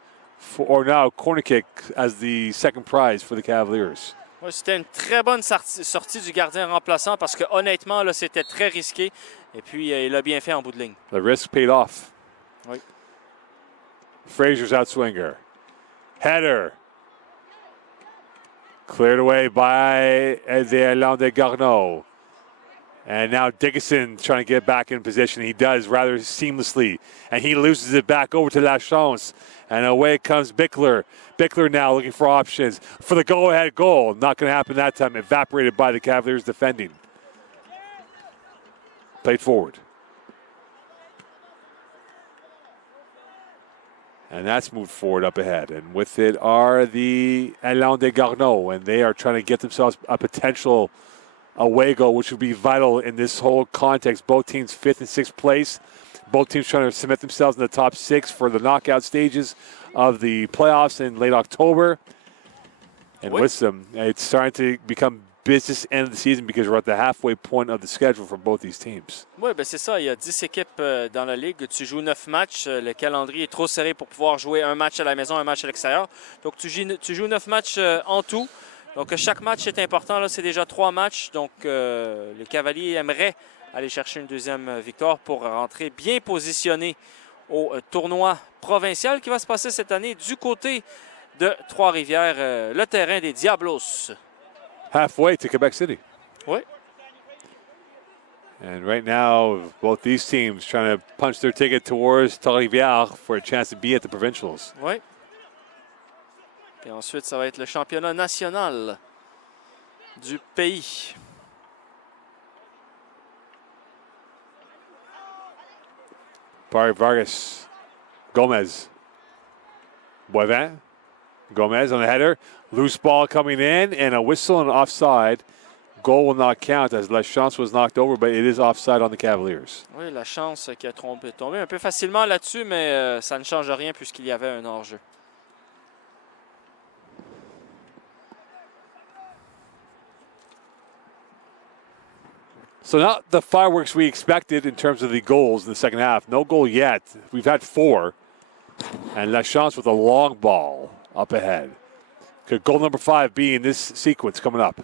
or now corner kick as the second prize for the Cavaliers. Oui, c'était une très bonne sortie du gardien remplaçant parce que honnêtement, là, c'était très risqué. Et puis, il a bien fait en bout de ligne. The risk paid off. Oui. Frazier's outswinger. Header. Cleared away by the Garneau. And now Dickinson trying to get back in position. He does rather seamlessly. And he loses it back over to Lachance. And away comes Bickler. Bickler now looking for options for the go-ahead goal. Not going to happen that time. Evaporated by the Cavaliers defending. Played forward. And that's moved forward up ahead. And with it are the Alain de Garneau. And they are trying to get themselves a potential away goal, which would be vital in this whole context. Both teams 5th and 6th place. Both teams trying to cement themselves in the top 6 for the knockout stages of the playoffs in late October. And with them, it's starting to become business end of the season because we're at the halfway point of the schedule for both these teams. Oui, ben c'est ça. Il y a 10 équipes dans la Ligue. Tu joues 9 matchs. Le calendrier est trop serré pour pouvoir jouer un match à la maison, un match à l'extérieur. Donc, tu joues 9 matchs en tout. Donc, chaque match est important. Là, c'est déjà 3 matchs. Donc, les Cavaliers aimeraient aller chercher une deuxième victoire pour rentrer bien positionné au tournoi provincial qui va se passer cette année du côté de Trois-Rivières, le terrain des Diablos. Halfway to Quebec City. Oui. And right now, both these teams trying to punch their ticket towards Trois-Rivières for a chance to be at the provincials. Oui. Et ensuite, ça va être le championnat national du pays. Barry Vargas, Gomez, Boivin, Gomez on the header, loose ball coming in, and a whistle and offside. Goal will not count as Lachance was knocked over, but it is offside on the Cavaliers. Oui, la chance qui a tombé un peu facilement là-dessus, mais ça ne change rien puisqu'il y avait un hors-jeu. So not the fireworks we expected in terms of the goals in the second half. No goal yet. We've had 4. And Lachance with a long ball up ahead. Could goal number 5 be in this sequence coming up?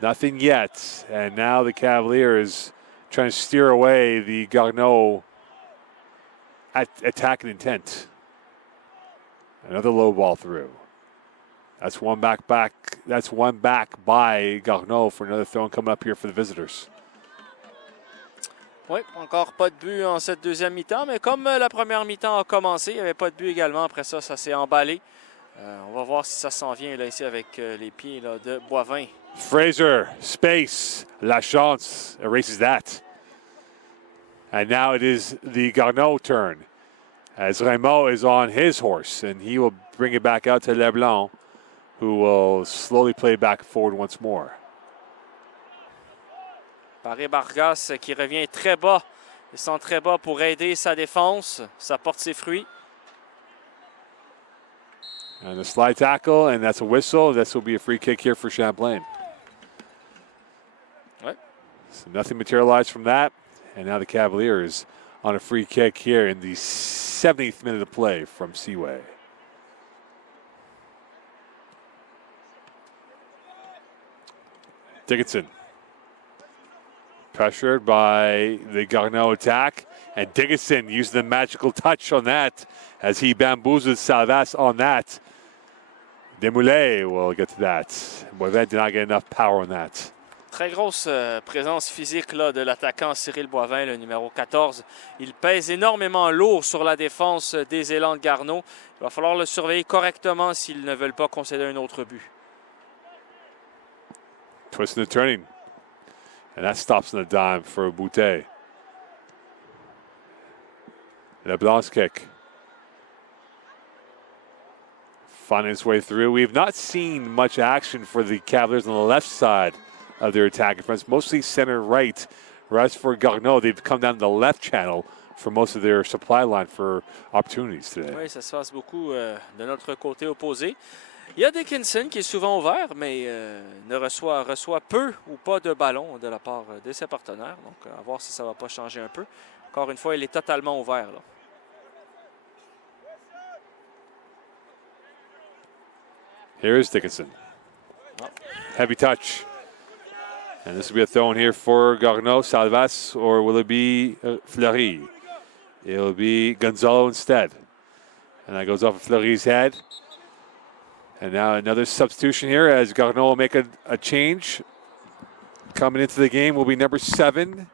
Nothing yet. And now the Cavaliers trying to steer away the Garneau attack and intent. Another low ball through. That's one back. That's one back by Garneau for another throw coming up here for the visitors. Oui, encore pas de but en cette deuxième mi-temps, mais comme la première mi-temps a commencé, il n'y avait pas de but également. Après ça, ça s'est emballé On va voir si ça s'en vient là, ici avec les pieds là, de Boivin. Fraser, space, Lachance erases that. And now it is the Garneau turn as Rameau is on his horse, and he will bring it back out to Leblanc, who will slowly play back and forward once more. Paré Vargas qui revient très bas. Il sent très bas pour aider sa défense. Ça porte ses fruits. And a slide tackle, and that's a whistle. This will be a free kick here for Champlain. Ouais. So nothing materialized from that. And now the Cavaliers on a free kick here in the 70th minute of play from Seaway. Dickinson. Pressured by the Garneau attack. And Dickinson used the magical touch on that as he bamboozled Salvas on that. Desmoulins will get to that. Boivin did not get enough power on that. Très grosse présence physique là, de l'attaquant Cyril Boivin, le numéro 14. Il pèse énormément lourd sur la défense des élans de Garneau. Il va falloir le surveiller correctement s'ils ne veulent pas concéder un autre but. Twist and turning. And that stops on a dime for Boutet. Leblanc's kick. Finding his way through. We've not seen much action for the Cavaliers on the left side of their attacking fronts, mostly center right. Whereas for Garneau, they've come down the left channel for most of their supply line for opportunities today. Oui, ça se passe beaucoup de notre côté opposé. Il y a Dickinson qui est souvent ouvert, mais ne reçoit peu ou pas de ballon de la part de ses partenaires. Donc, à voir si ça ne va pas changer un peu. Encore une fois, il est totalement ouvert, là. Here is Dickinson. Heavy touch. And this will be a throw in here for Garneau, Salvas, or will it be Fleury? It'll be Gonzalo instead. And that goes off of Fleury's head. And now another substitution here as Garneau will make a change. Coming into the game will be number 7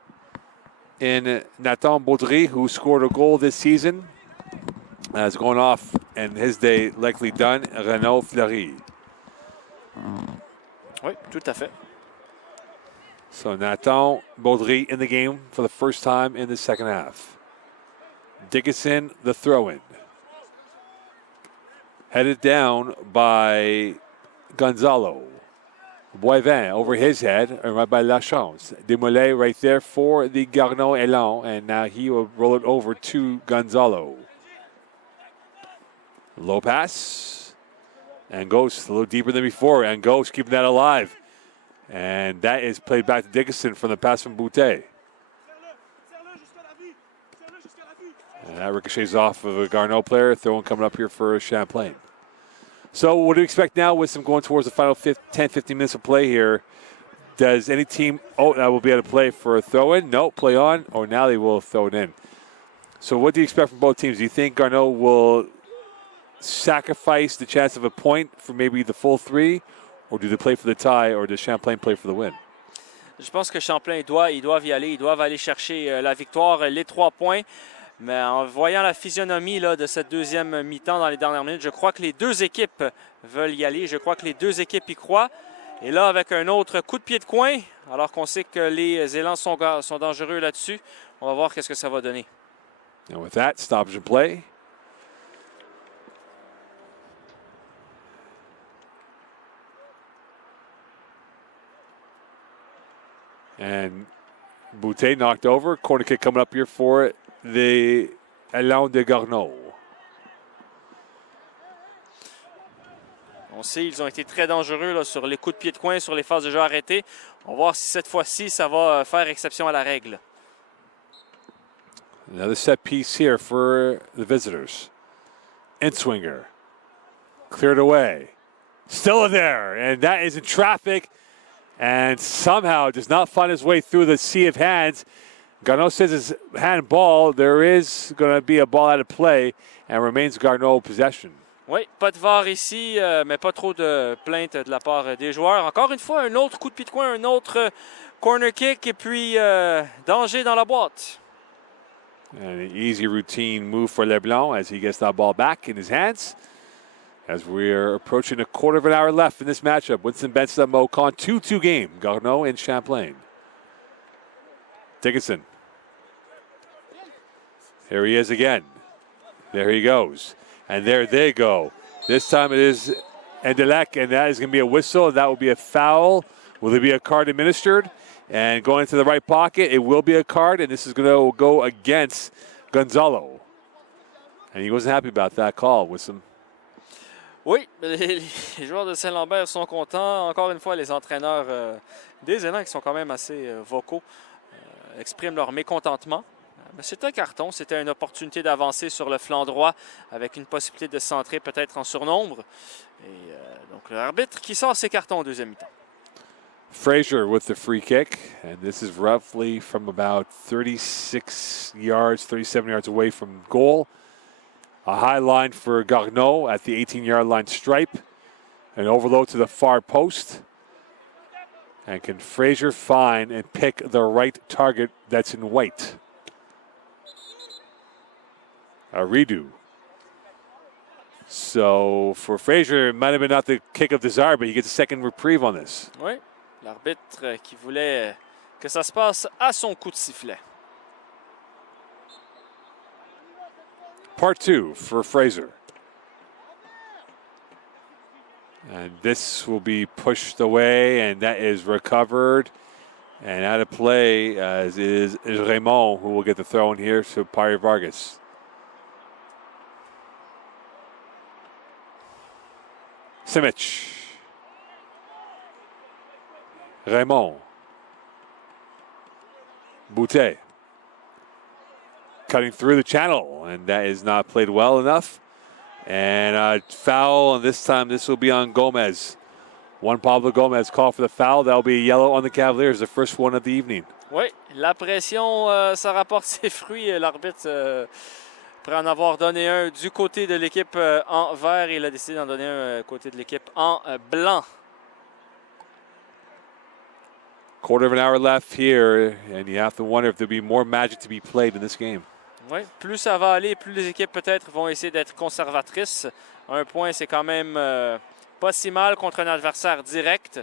in Nathan Baudry, who scored a goal this season. Is going off, and his day likely done, Renaud Fleury. Oui, tout à fait. So Nathan Baudry in the game for the first time in the second half. Dickinson, the throw-in. Headed down by Gonzalo. Boivin over his head, and right by Lachance. Desmoulins right there for the Garneau Elan, and now he will roll it over to Gonzalo. Low pass, and Ghost a little deeper than before, and Ghost keeping that alive. And that is played back to Dickinson from the pass from Boutet. And that ricochets off of a Garneau player, throwing coming up here for Champlain. So what do you expect now with some going towards the final 10, 15 minutes of play here? Does any team, that will be able to play for a throw-in? No, play on, or now they will throw it in. So what do you expect from both teams? Do you think Garneau will sacrifice the chance of a point for maybe the full 3, or do they play for the tie, or does Champlain play for the win? Je pense que Champlain, ils doivent y aller. Ils doivent aller chercher la victoire, les 3 points. Mais en voyant la physionomie là, de cette deuxième mi-temps dans les dernières minutes, je crois que les deux équipes veulent y aller. Je crois que les deux équipes y croient. Et là, avec un autre coup de pied de coin, alors qu'on sait que les élans sont dangereux là-dessus, on va voir qu'est-ce que ça va donner. And with that, stoppage and play. And Boutet knocked over. Corner kick coming up here for the Elan de Garneau. On sait qu'ils ont été très dangereux là, sur les coups de pied de coin, sur les phases de jeu arrêtées. On va voir si cette fois-ci, ça va faire exception à la règle. Another set piece here for the visitors. Inswinger. Cleared away. Still there, and that is in traffic. And somehow does not find his way through the sea of hands. Garneau says it's handball. There is going to be a ball out of play and remains Garneau possession. Oui, pas de VAR ici, mais pas trop de plaintes de la part des joueurs. Encore une fois, un autre coup de pied de coin, un autre corner kick et puis danger dans la boîte. And an easy routine move for Leblanc as he gets that ball back in his hands. as we are approaching a quarter of an hour left in this matchup. Winston Benson, Mo Khan, 2-2 game. Garneau and Champlain. Dickinson. Here he is again. There he goes. And there they go. This time it is Endelec, and that is going to be a whistle. That will be a foul. Will there be a card administered? And going into the right pocket, it will be a card, and this is going to go against Gonzalo. And he wasn't happy about that call, Wissam. Oui, les joueurs de St-Lambert sont contents. Encore une fois, les entraîneurs des élans qui sont quand même assez vocaux expriment leur mécontentement. Mais c'est un carton, c'était une opportunité d'avancer sur le flanc droit avec une possibilité de centrer peut-être en surnombre. Et donc l'arbitre qui sort ses cartons au deuxième mi-temps. Frazier with the free kick, and this is roughly from about 36 yards, 37 yards away from goal. A high line for Garneau at the 18-yard line stripe. An overload to the far post. And can Frazier find and pick the right target that's in white? A redo. So for Frazier, it might have been not the kick of desire, but he gets a second reprieve on this. Oui, l'arbitre qui voulait que ça se passe à son coup de sifflet. Part two for Fraser. And this will be pushed away, and that is recovered. And out of play is Raymond, who will get the throw in here to Pari Vargas. Simic. Raymond. Boutet. Cutting through the channel, and that is not played well enough. And foul, and this time this will be on Gomez. Juan Pablo Gomez called for the foul. That will be a yellow on the Cavaliers, the first one of the evening. Oui, la pression, ça rapporte ses fruits. L'arbitre, après en avoir donné un du côté de l'équipe en vert, il a décidé d'en donner un côté de l'équipe en blanc. Quarter of an hour left here, and you have to wonder if there'll be more magic to be played in this game. Oui, plus ça va aller, plus les équipes peut-être vont essayer d'être conservatrices. Un point, c'est quand même pas si mal contre un adversaire direct,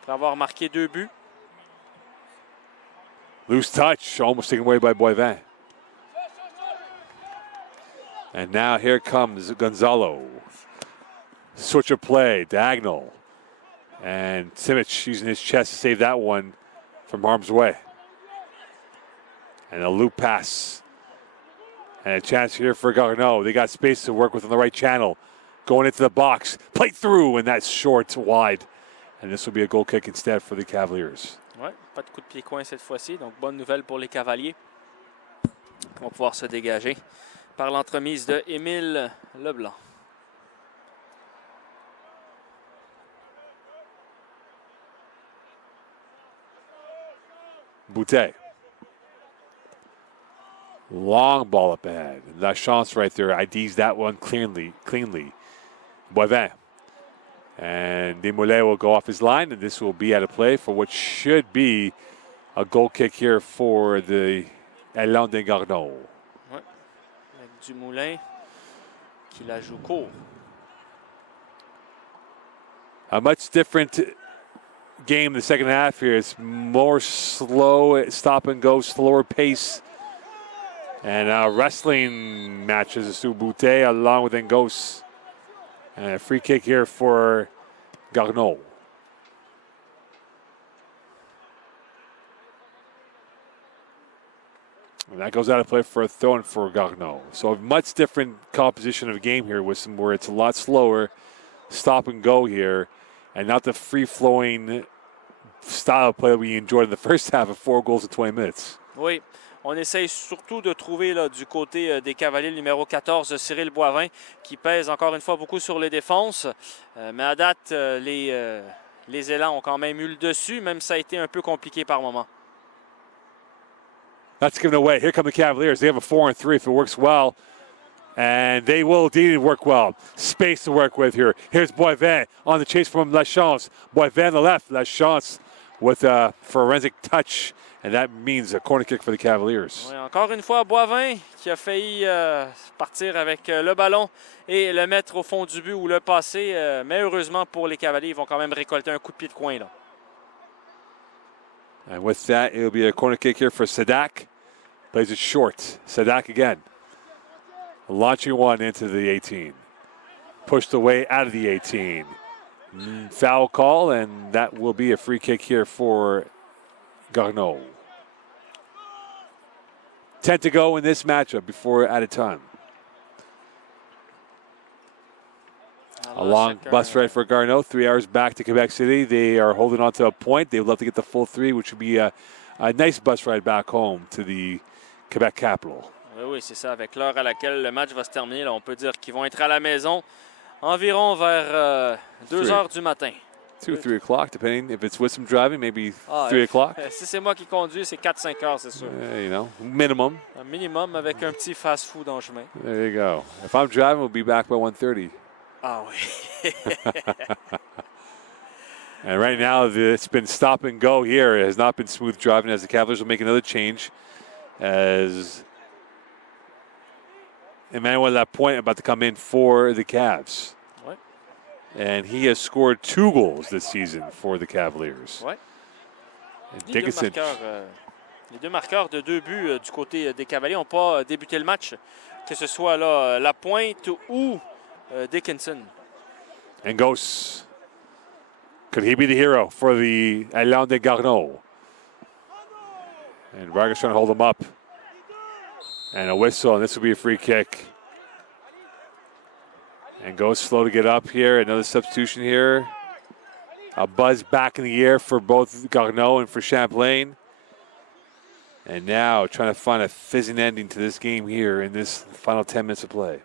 après avoir marqué 2 buts. Loose touch, almost taken away by Boivin. And now here comes Gonzalo. Switch of play, diagonal. And Simic using his chest to save that one from harm's way. And a loop pass. And a chance here for Garneau. They got space to work with on the right channel. Going into the box. Play through, and that's short, wide. And this will be a goal kick instead for the Cavaliers. Ouais, pas de coup de pied coin cette fois-ci. Donc, bonne nouvelle pour les Cavaliers. Ils vont pouvoir se dégager par l'entremise de Émile Leblanc. Boutet. Long ball up ahead. La Chance right there IDs that one cleanly. Boivin. And Desmoulins will go off his line, and this will be out of play for what should be a goal kick here for the Élan de Garneau. Ouais. Avec Dumoulin qui la joue court. A much different game in the second half here. It's more slow, stop and go, slower pace. And wrestling matches, Sue Boutet along with Ngos. And a free kick here for Garneau. And that goes out of play for a throw-in for Garneau. So a much different composition of game here with some where it's a lot slower, stop and go here, and not the free-flowing style of play that we enjoyed in the first half of 4 goals in 20 minutes. Oui. On essaye surtout de trouver là, du côté des Cavaliers le numéro 14, Cyril Boivin, qui pèse encore une fois beaucoup sur les défenses. Mais à date, les élans ont quand même eu le dessus, même si ça a été un peu compliqué par moment. That's given away. Here come the Cavaliers. They have a 4-on-3 if it works well. And they will indeed work well. Space to work with here. Here's Boivin on the chase from La Chance. Boivin on the left. La Chance with a forensic touch And that means a corner kick for the Cavaliers. Oui, encore une fois, Boivin qui a failli partir avec le ballon et le mettre au fond du but ou le passer. Mais heureusement pour les Cavaliers, ils vont quand même récolter un coup de pied de coin là. And with that, it'll be a corner kick here for Sadak. Plays it short. Sadak again. Launching one into the 18. Pushed away out of the 18. Foul call, and that will be a free kick here for Garneau. 10 to go in this matchup before added time. A long bus ride for Garneau, 3 hours back to Quebec City. They are holding on to a point. They would love to get the full 3, which would be a nice bus ride back home to the Quebec capital. Oui, c'est ça. Avec l'heure à laquelle le match va se terminer, là, on peut dire qu'ils vont être à la maison environ vers 2 heures du matin. 2 or 3 o'clock, depending if it's with some driving, maybe 3 o'clock. Si c'est moi qui conduis, c'est 4-5 heures, c'est sûr. You know, minimum. Un minimum avec un petit fast-food en chemin. There you go. If I'm driving, we'll be back by 1:30. Ah oui. And right now, it's been stop and go here. It has not been smooth driving as the Cavaliers will make another change as Emmanuel Lapointe about to come in for the Cavs. Ouais. And he has scored 2 goals this season for the Cavaliers. Ouais. And Dickinson. Les deux marqueurs de 2 buts du côté des Cavaliers n'ont pas débuté le match, que ce soit là, Lapointe ou Dickinson. Engos. Could he be the hero for the Alain de Garneau? And Vargas trying to hold him up. And a whistle, and this will be a free kick. And goes slow to get up here. Another substitution here. A buzz back in the air for both Garneau and for Champlain. And now trying to find a fizzing ending to this game here in this final 10 minutes of play.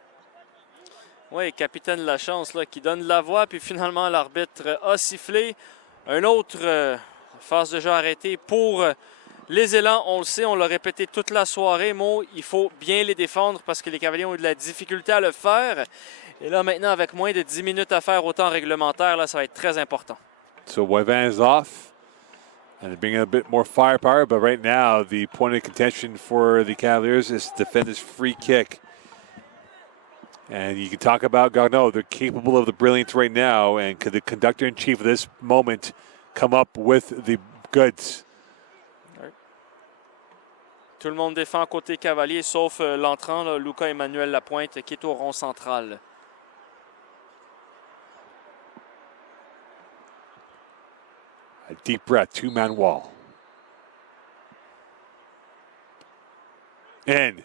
Oui, capitaine Lachance là, qui donne la voix, puis finalement l'arbitre a sifflé. Un autre phase de jeu arrêtée pour les élans. On le sait, on l'a répété toute la soirée. Mo, il faut bien les défendre parce que les Cavaliers ont eu de la difficulté à le faire. Et là, maintenant, avec moins de 10 minutes à faire au temps réglementaire, là, ça va être très important. So Boivin is off. And they're bringing a bit more firepower. But right now, the point of contention for the Cavaliers is to defend this free kick. And you can talk about Garneau. They're capable of the brilliance right now. And could the conductor-in-chief of this moment come up with the goods? Tout le monde défend côté Cavalier, sauf l'entrant, là, Lucas Emmanuel Lapointe, qui est au rond central. A deep breath, 2-man wall. In,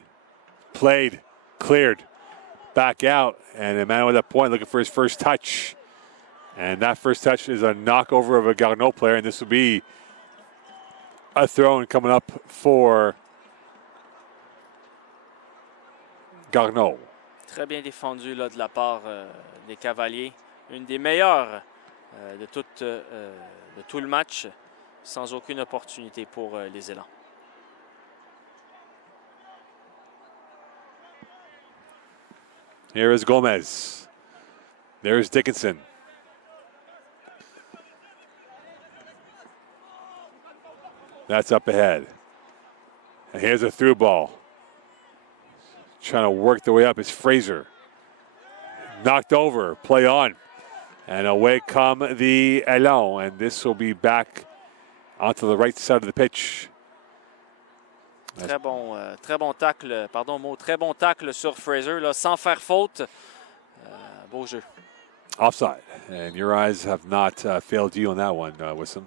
played, cleared, back out, and Emmanuel Lapointe looking for his first touch. And that first touch is a knockover of a Garneau player, and this will be a throw-in coming up for Garneau. Très bien défendu là, de la part des Cavaliers. Une des meilleures de tout le match, sans aucune opportunité pour les élans. Here is Gomez. There's Dickinson. That's up ahead. And here's a through ball. Trying to work their way up is Fraser. Knocked over, play on. And away come the Elan. And this will be back onto the right side of the pitch. Très bon tacle, pardon, Mo, très bon tacle sur Fraser, là, sans faire faute. Beau jeu. Offside. And your eyes have not failed you on that one, Wissam.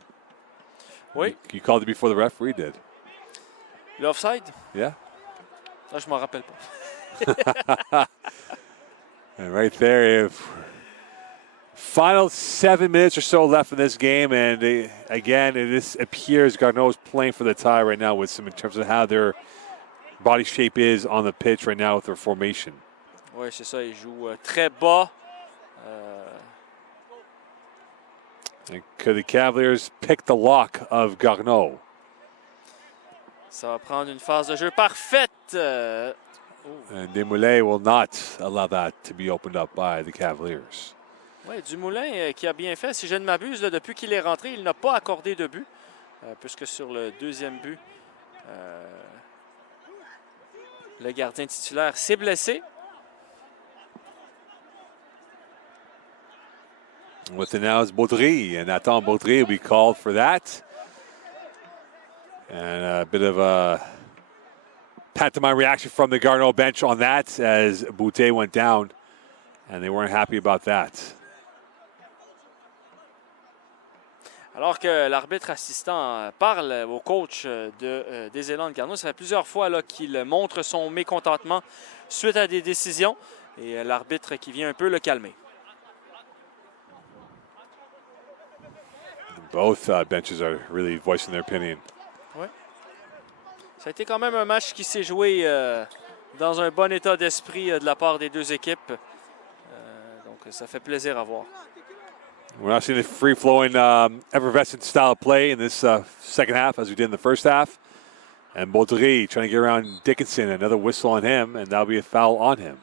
Oui. You called it before the referee did. L'offside? Yeah. Là, je m'en rappelle pas. And right there, final 7 minutes or so left in this game, and again, it appears Garneau is playing for the tie right now with some in terms of how their body shape is on the pitch right now with their formation. Oui, c'est ça, il joue très bas. And could the Cavaliers pick the lock of Garneau? Ça va prendre une phase de jeu parfaite. And Desmoulins will not allow that to be opened up by the Cavaliers. Oui, Dumoulin qui a bien fait. Si je ne m'abuse, depuis qu'il est rentré, il n'a pas accordé de but. puisque sur le deuxième but, le gardien titulaire s'est blessé. With it now is Baudry, and Nathan Baudry will be called for that. And a bit of a pantomime reaction from the Garneau bench on that as Boutet went down, and they weren't happy about that. Alors que l'arbitre assistant parle au coach des élans de Garneau, ça fait plusieurs fois qu'il montre son mécontentement suite à des décisions, et l'arbitre qui vient un peu le calmer. Both benches are really voicing their opinion. Ouais. Ça a été quand même un match qui s'est joué dans un bon état d'esprit de la part des deux équipes. Donc ça fait plaisir à voir. We're not seeing a free-flowing, effervescent style of play in this second half as we did in the first half. And Baudry trying to get around Dickinson, another whistle on him, and that'll be a foul on him.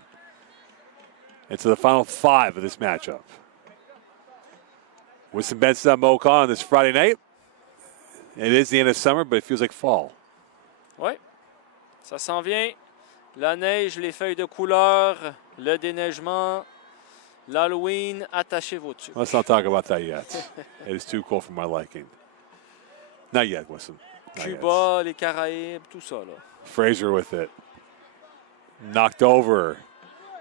Into the final 5 of this matchup. With some Benson Mocha on this Friday night. It is the end of summer, but it feels like fall. Oui, ça s'en vient. La neige, les feuilles de couleur, le déneigement, l'Halloween, attachez vos tuques. Let's not talk about that yet. It is too cold for my liking. Not yet, Wilson. Not Cuba, yet. les Caraïbes, tout ça là. Fraser with it. Knocked over.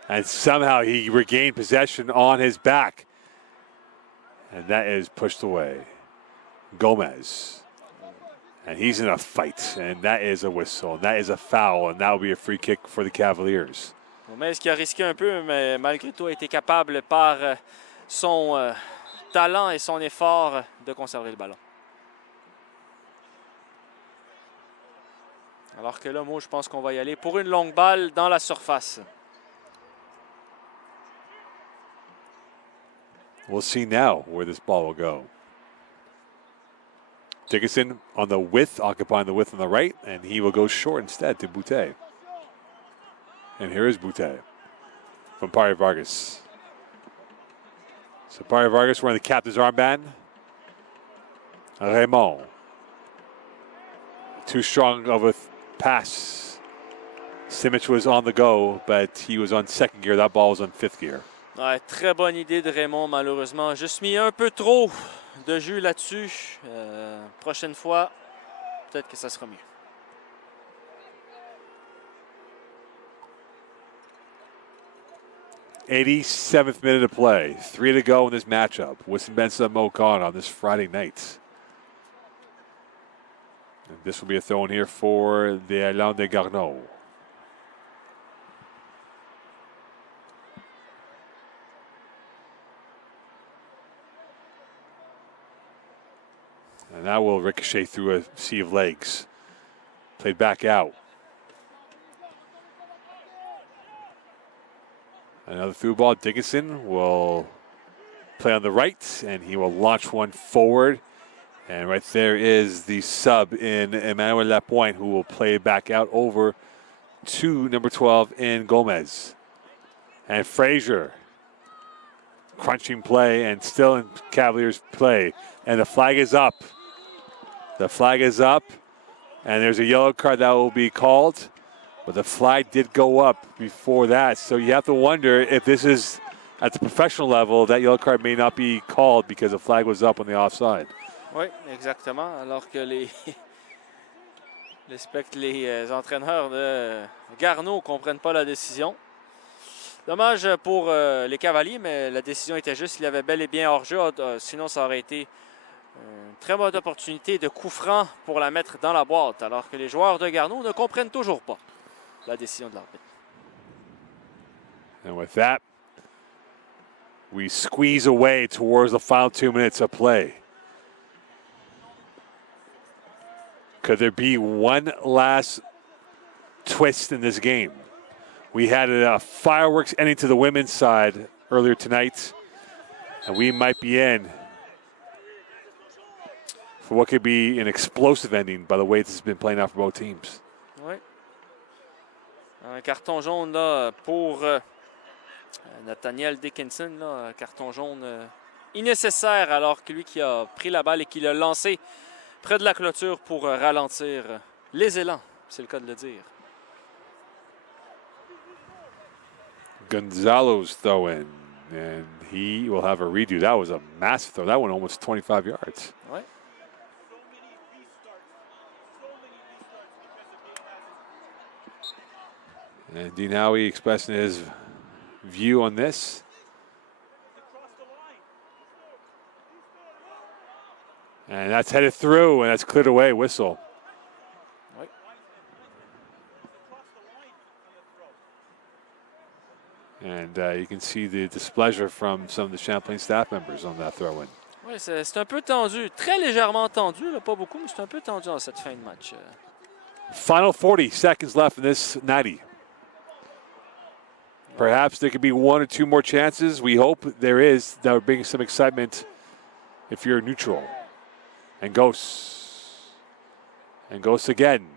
And somehow he regained possession on his back. And that is pushed away. Gomez. And he's in a fight. And that is a whistle. And that is a foul. And that will be a free kick for the Cavaliers. Gomez qui a risqué un peu, mais malgré tout a été capable par son talent et son effort de conserver le ballon. Alors que là, moi, je pense qu'on va y aller pour une longue balle dans la surface. We'll see now where this ball will go. Dickinson on the width, occupying the width on the right, and he will go short instead to Boutet. And here is Boutet from Pari Vargas. So Pari Vargas wearing the captain's armband. Raymond. Too strong of a pass. Simic was on the go, but he was on second gear. That ball was on fifth gear. Ouais, très bonne idée de Raymond, malheureusement. Juste mis un peu trop de jus là-dessus. Prochaine fois, peut-être que ça sera mieux. '87th minute of play. 3 to go in this matchup. Wisson Benson Mokan on this Friday night. And this will be a throw in here for the Élan de Garneau. And that will ricochet through a sea of legs. Played back out. Another through ball. Dickinson will play on the right, and he will launch one forward. And right there is the sub in Emmanuel Lapointe, who will play back out over to number 12 in Gomez. And Fraser. Crunching play, and still in Cavaliers play. And the flag is up. The flag is up, and there's a yellow card that will be called. But the flag did go up before that. So you have to wonder if this is at the professional level, that yellow card may not be called because the flag was up on the offside. Oui, exactement. Alors que les entraîneurs de Garneau ne comprennent pas la décision. Dommage pour les Cavaliers, mais la décision était juste. Il y avait bel et bien hors-jeu. Sinon, ça aurait été une très bonne opportunité de coup franc pour la mettre dans la boîte. Alors que les joueurs de Garneau ne comprennent toujours pas la décision de l'arbitre. And with that, we squeeze away towards the final 2 minutes of play. Could there be one last twist in this game? We had a fireworks ending to the women's side earlier tonight, and we might be in for what could be an explosive ending by the way this has been playing out for both teams. Oui. Un carton jaune là, pour Nathaniel Dickinson. Là, un carton jaune innécessaire alors que lui qui a pris la balle et qui l'a lancé près de la clôture pour ralentir les élans, c'est le cas de le dire. Gonzalo's throw in, and he will have a redo. That was a massive throw. That one almost 25 yards. Ouais. And Dean Howie expressing his view on this. And that's headed through, and that's cleared away. Whistle. Ouais. And you can see the displeasure from some of the Champlain staff members on that throw-in. Oui, c'est un peu tendu. Très légèrement tendu, là, pas beaucoup, mais c'est un peu tendu dans cette fin de match. Final 40 seconds left in this 90. Perhaps there could be one or two more chances. We hope there is. That would bring some excitement if you're neutral. And Ghosts. And Ghosts again.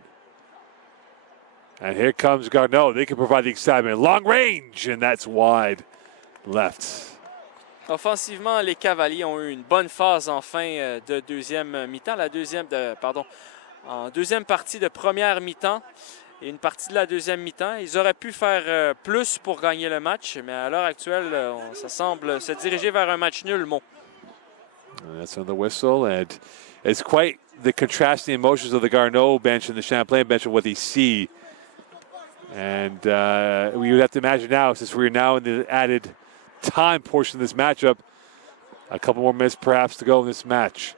And here comes Garneau. They can provide the excitement. Long range, and that's wide left. Offensivement, les Cavaliers ont eu une bonne phase en fin de deuxième mi-temps. En deuxième partie de première mi-temps et une partie de la deuxième mi-temps. Ils auraient pu faire plus pour gagner le match, mais à l'heure actuelle, ça semble se diriger vers un match nul, Mo. That's another whistle, and it's quite the contrasting emotions of the Garneau bench and the Champlain bench of what they see. And we would have to imagine now, since we're now in the added time portion of this matchup, a couple more minutes perhaps to go in this match.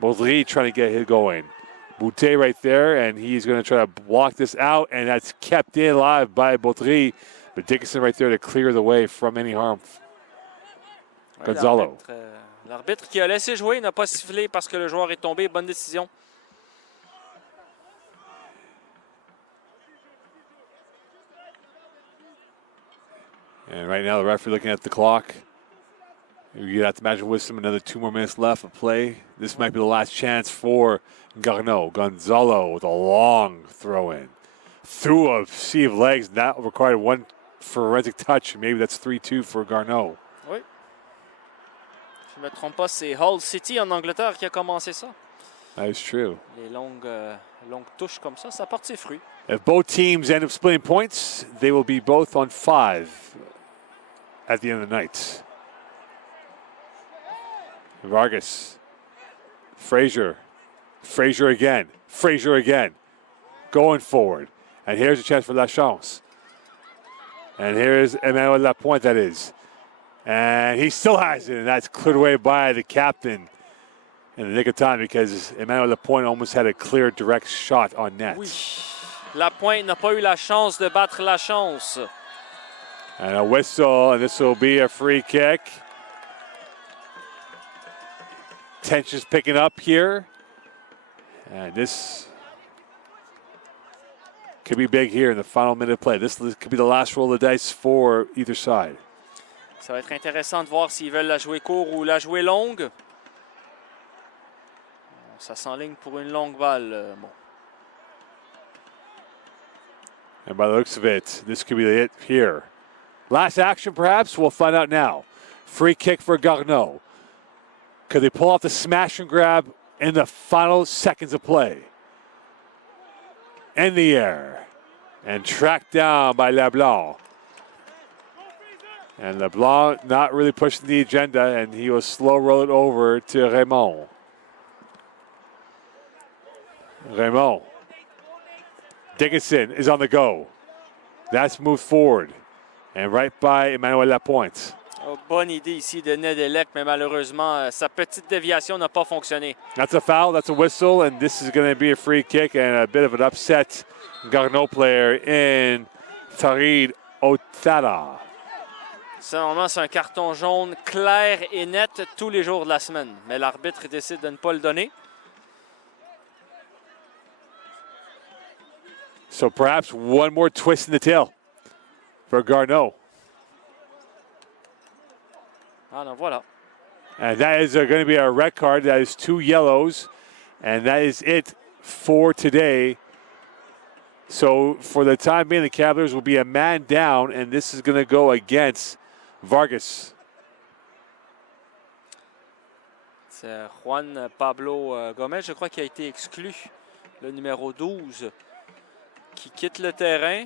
Baudry trying to get it going. Boutte right there, and he's going to try to block this out, and that's kept in alive by Baudry. But Dickinson right there to clear the way from any harm. Gonzalo. L'arbitre qui a laissé jouer n'a pas sifflé parce que le joueur est tombé. Bonne décision. And right now the referee looking at the clock. You have to imagine with some another 2 more minutes left of play. This might be the last chance for Garneau. Gonzalo with a long throw in. Through a sea of legs, that required one forensic touch. Maybe that's 3-2 for Garneau. Oui. Si je ne me trompe pas, c'est Hull City en Angleterre qui a commencé ça. That is true. Les longues touches comme ça porte ses fruits. If both teams end up splitting points, they will be both on 5 at the end of the night. Vargas. Frazier again. Going forward. And here's a chance for La Chance. And here's Emmanuel Lapointe, that is. And he still has it, and that's cleared away by the captain in the nick of time because Emmanuel Lapointe almost had a clear, direct shot on net. Oui. Lapointe n'a pas eu la chance de battre La Chance. And a whistle, and this will be a free kick. Tension's picking up here. And this could be big here in the final minute of play. This could be the last roll of the dice for either side. Ça va être intéressant de voir s'ils veulent la jouer court ou la jouer longue. Ça s'enligne pour une longue balle. Bon. And by the looks of it, this could be it here. Last action, perhaps? We'll find out now. Free kick for Garneau. Could they pull off the smash and grab in the final seconds of play? In the air. And tracked down by LeBlanc. And LeBlanc not really pushing the agenda, and he will slow roll it over to Raymond. Dickinson is on the go. That's moved forward. And right by Emmanuel Lapointe. Oh, bonne idée ici de Nedelec, mais malheureusement, sa petite déviation n'a pas fonctionné. That's a foul, that's a whistle, and this is going to be a free kick and a bit of an upset Garneau player in Farid Otada. Normalement, c'est un carton jaune clair et net tous les jours de la semaine. Mais l'arbitre décide de ne pas le donner. So perhaps one more twist in the tail for Garneau. Ah non, voilà. And that is going to be a red card. That is 2 yellows. And that is it for today. So for the time being, the Cavaliers will be a man down, and this is going to go against Vargas. C'est Juan Pablo Gomez, je crois, qui a été exclu. Le numéro 12 qui quitte le terrain.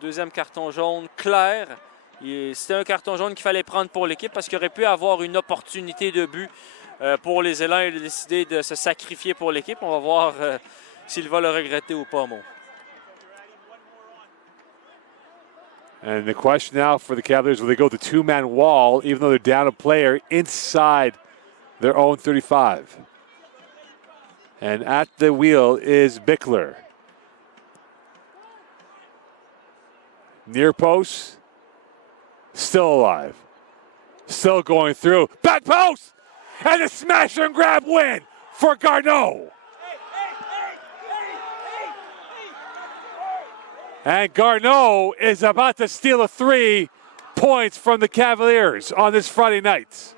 Deuxième carton jaune clair. C'était un carton jaune qu'il fallait prendre pour l'équipe parce qu'il aurait pu avoir une opportunité de but pour les élans. Il a décidé de se sacrifier pour l'équipe. On va voir s'il va le regretter ou pas, Mo. And the question now for the Cavaliers, will they go the two-man wall, even though they're down a player inside their own 35? And at the wheel is Bickler. Near post, still alive. Still going through. Back post! And a smash and grab win for Garneau. And Garneau is about to steal 3 points from the Cavaliers on this Friday night.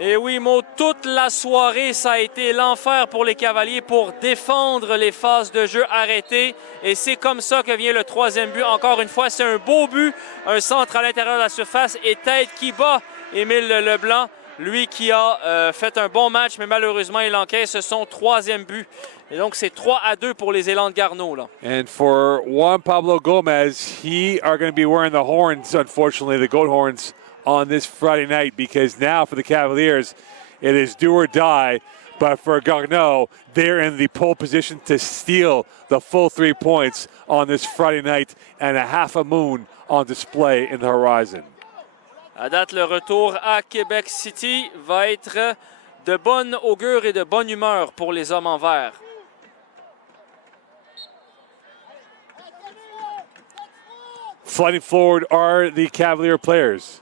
Et oui, Mo, toute la soirée, ça a été l'enfer pour les Cavaliers pour défendre les phases de jeu arrêtées. Et c'est comme ça que vient le troisième but. Encore une fois, c'est un beau but, un centre à l'intérieur de la surface et tête qui bat Émile Leblanc. Lui qui a fait un bon match, mais malheureusement, il encaisse son troisième but. Et donc, c'est 3-2 pour les élans de Garneau. Là. And for Juan Pablo Gomez, he are going to be wearing the horns, unfortunately, the goat horns, on this Friday night, because now for the Cavaliers, it is do or die. But for Garneau, they're in the pole position to steal the full 3 points on this Friday night, and a half a moon on display in the horizon. À date, le retour à Québec City va être de bonne augure et de bonne humeur pour les hommes en vert. Flooding forward are the Cavalier players.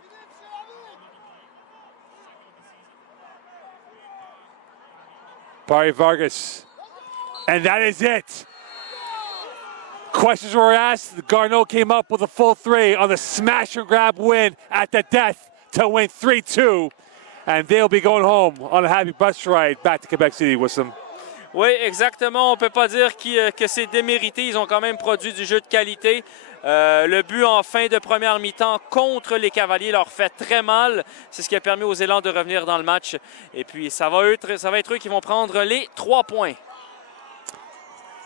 Barry Vargas. And that is it. Questions were asked. Garneau came up with a full 3 on the smash and grab win at the death to win 3-2. And they'll be going home on a happy bus ride back to Quebec City with some. Oui, exactement. On ne peut pas dire que c'est démérité. Ils ont quand même produit du jeu de qualité. Le but en fin de première mi-temps contre les Cavaliers leur fait très mal. C'est ce qui a permis aux élans de revenir dans le match. Et puis, ça va être eux qui vont prendre les 3 points.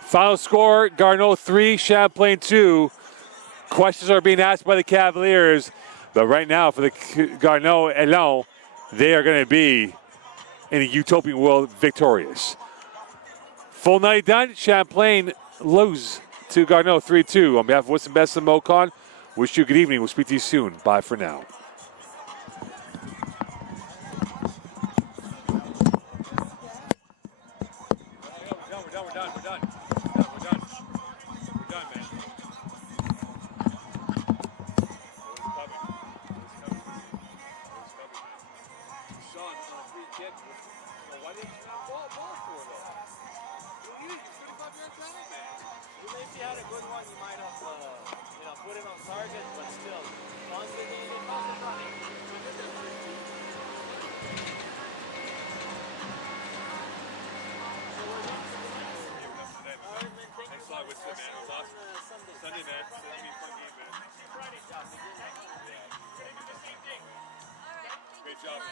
Final score, Garneau 3, Champlain 2. Questions are being asked by the Cavaliers. But right now, for the Garneau Elan, they are going to be in a utopian world victorious. Full night done. Champlain lose to Garneau 3-2. On behalf of What's the Best and Mocon, wish you a good evening. We'll speak to you soon. Bye for now. Great job, man.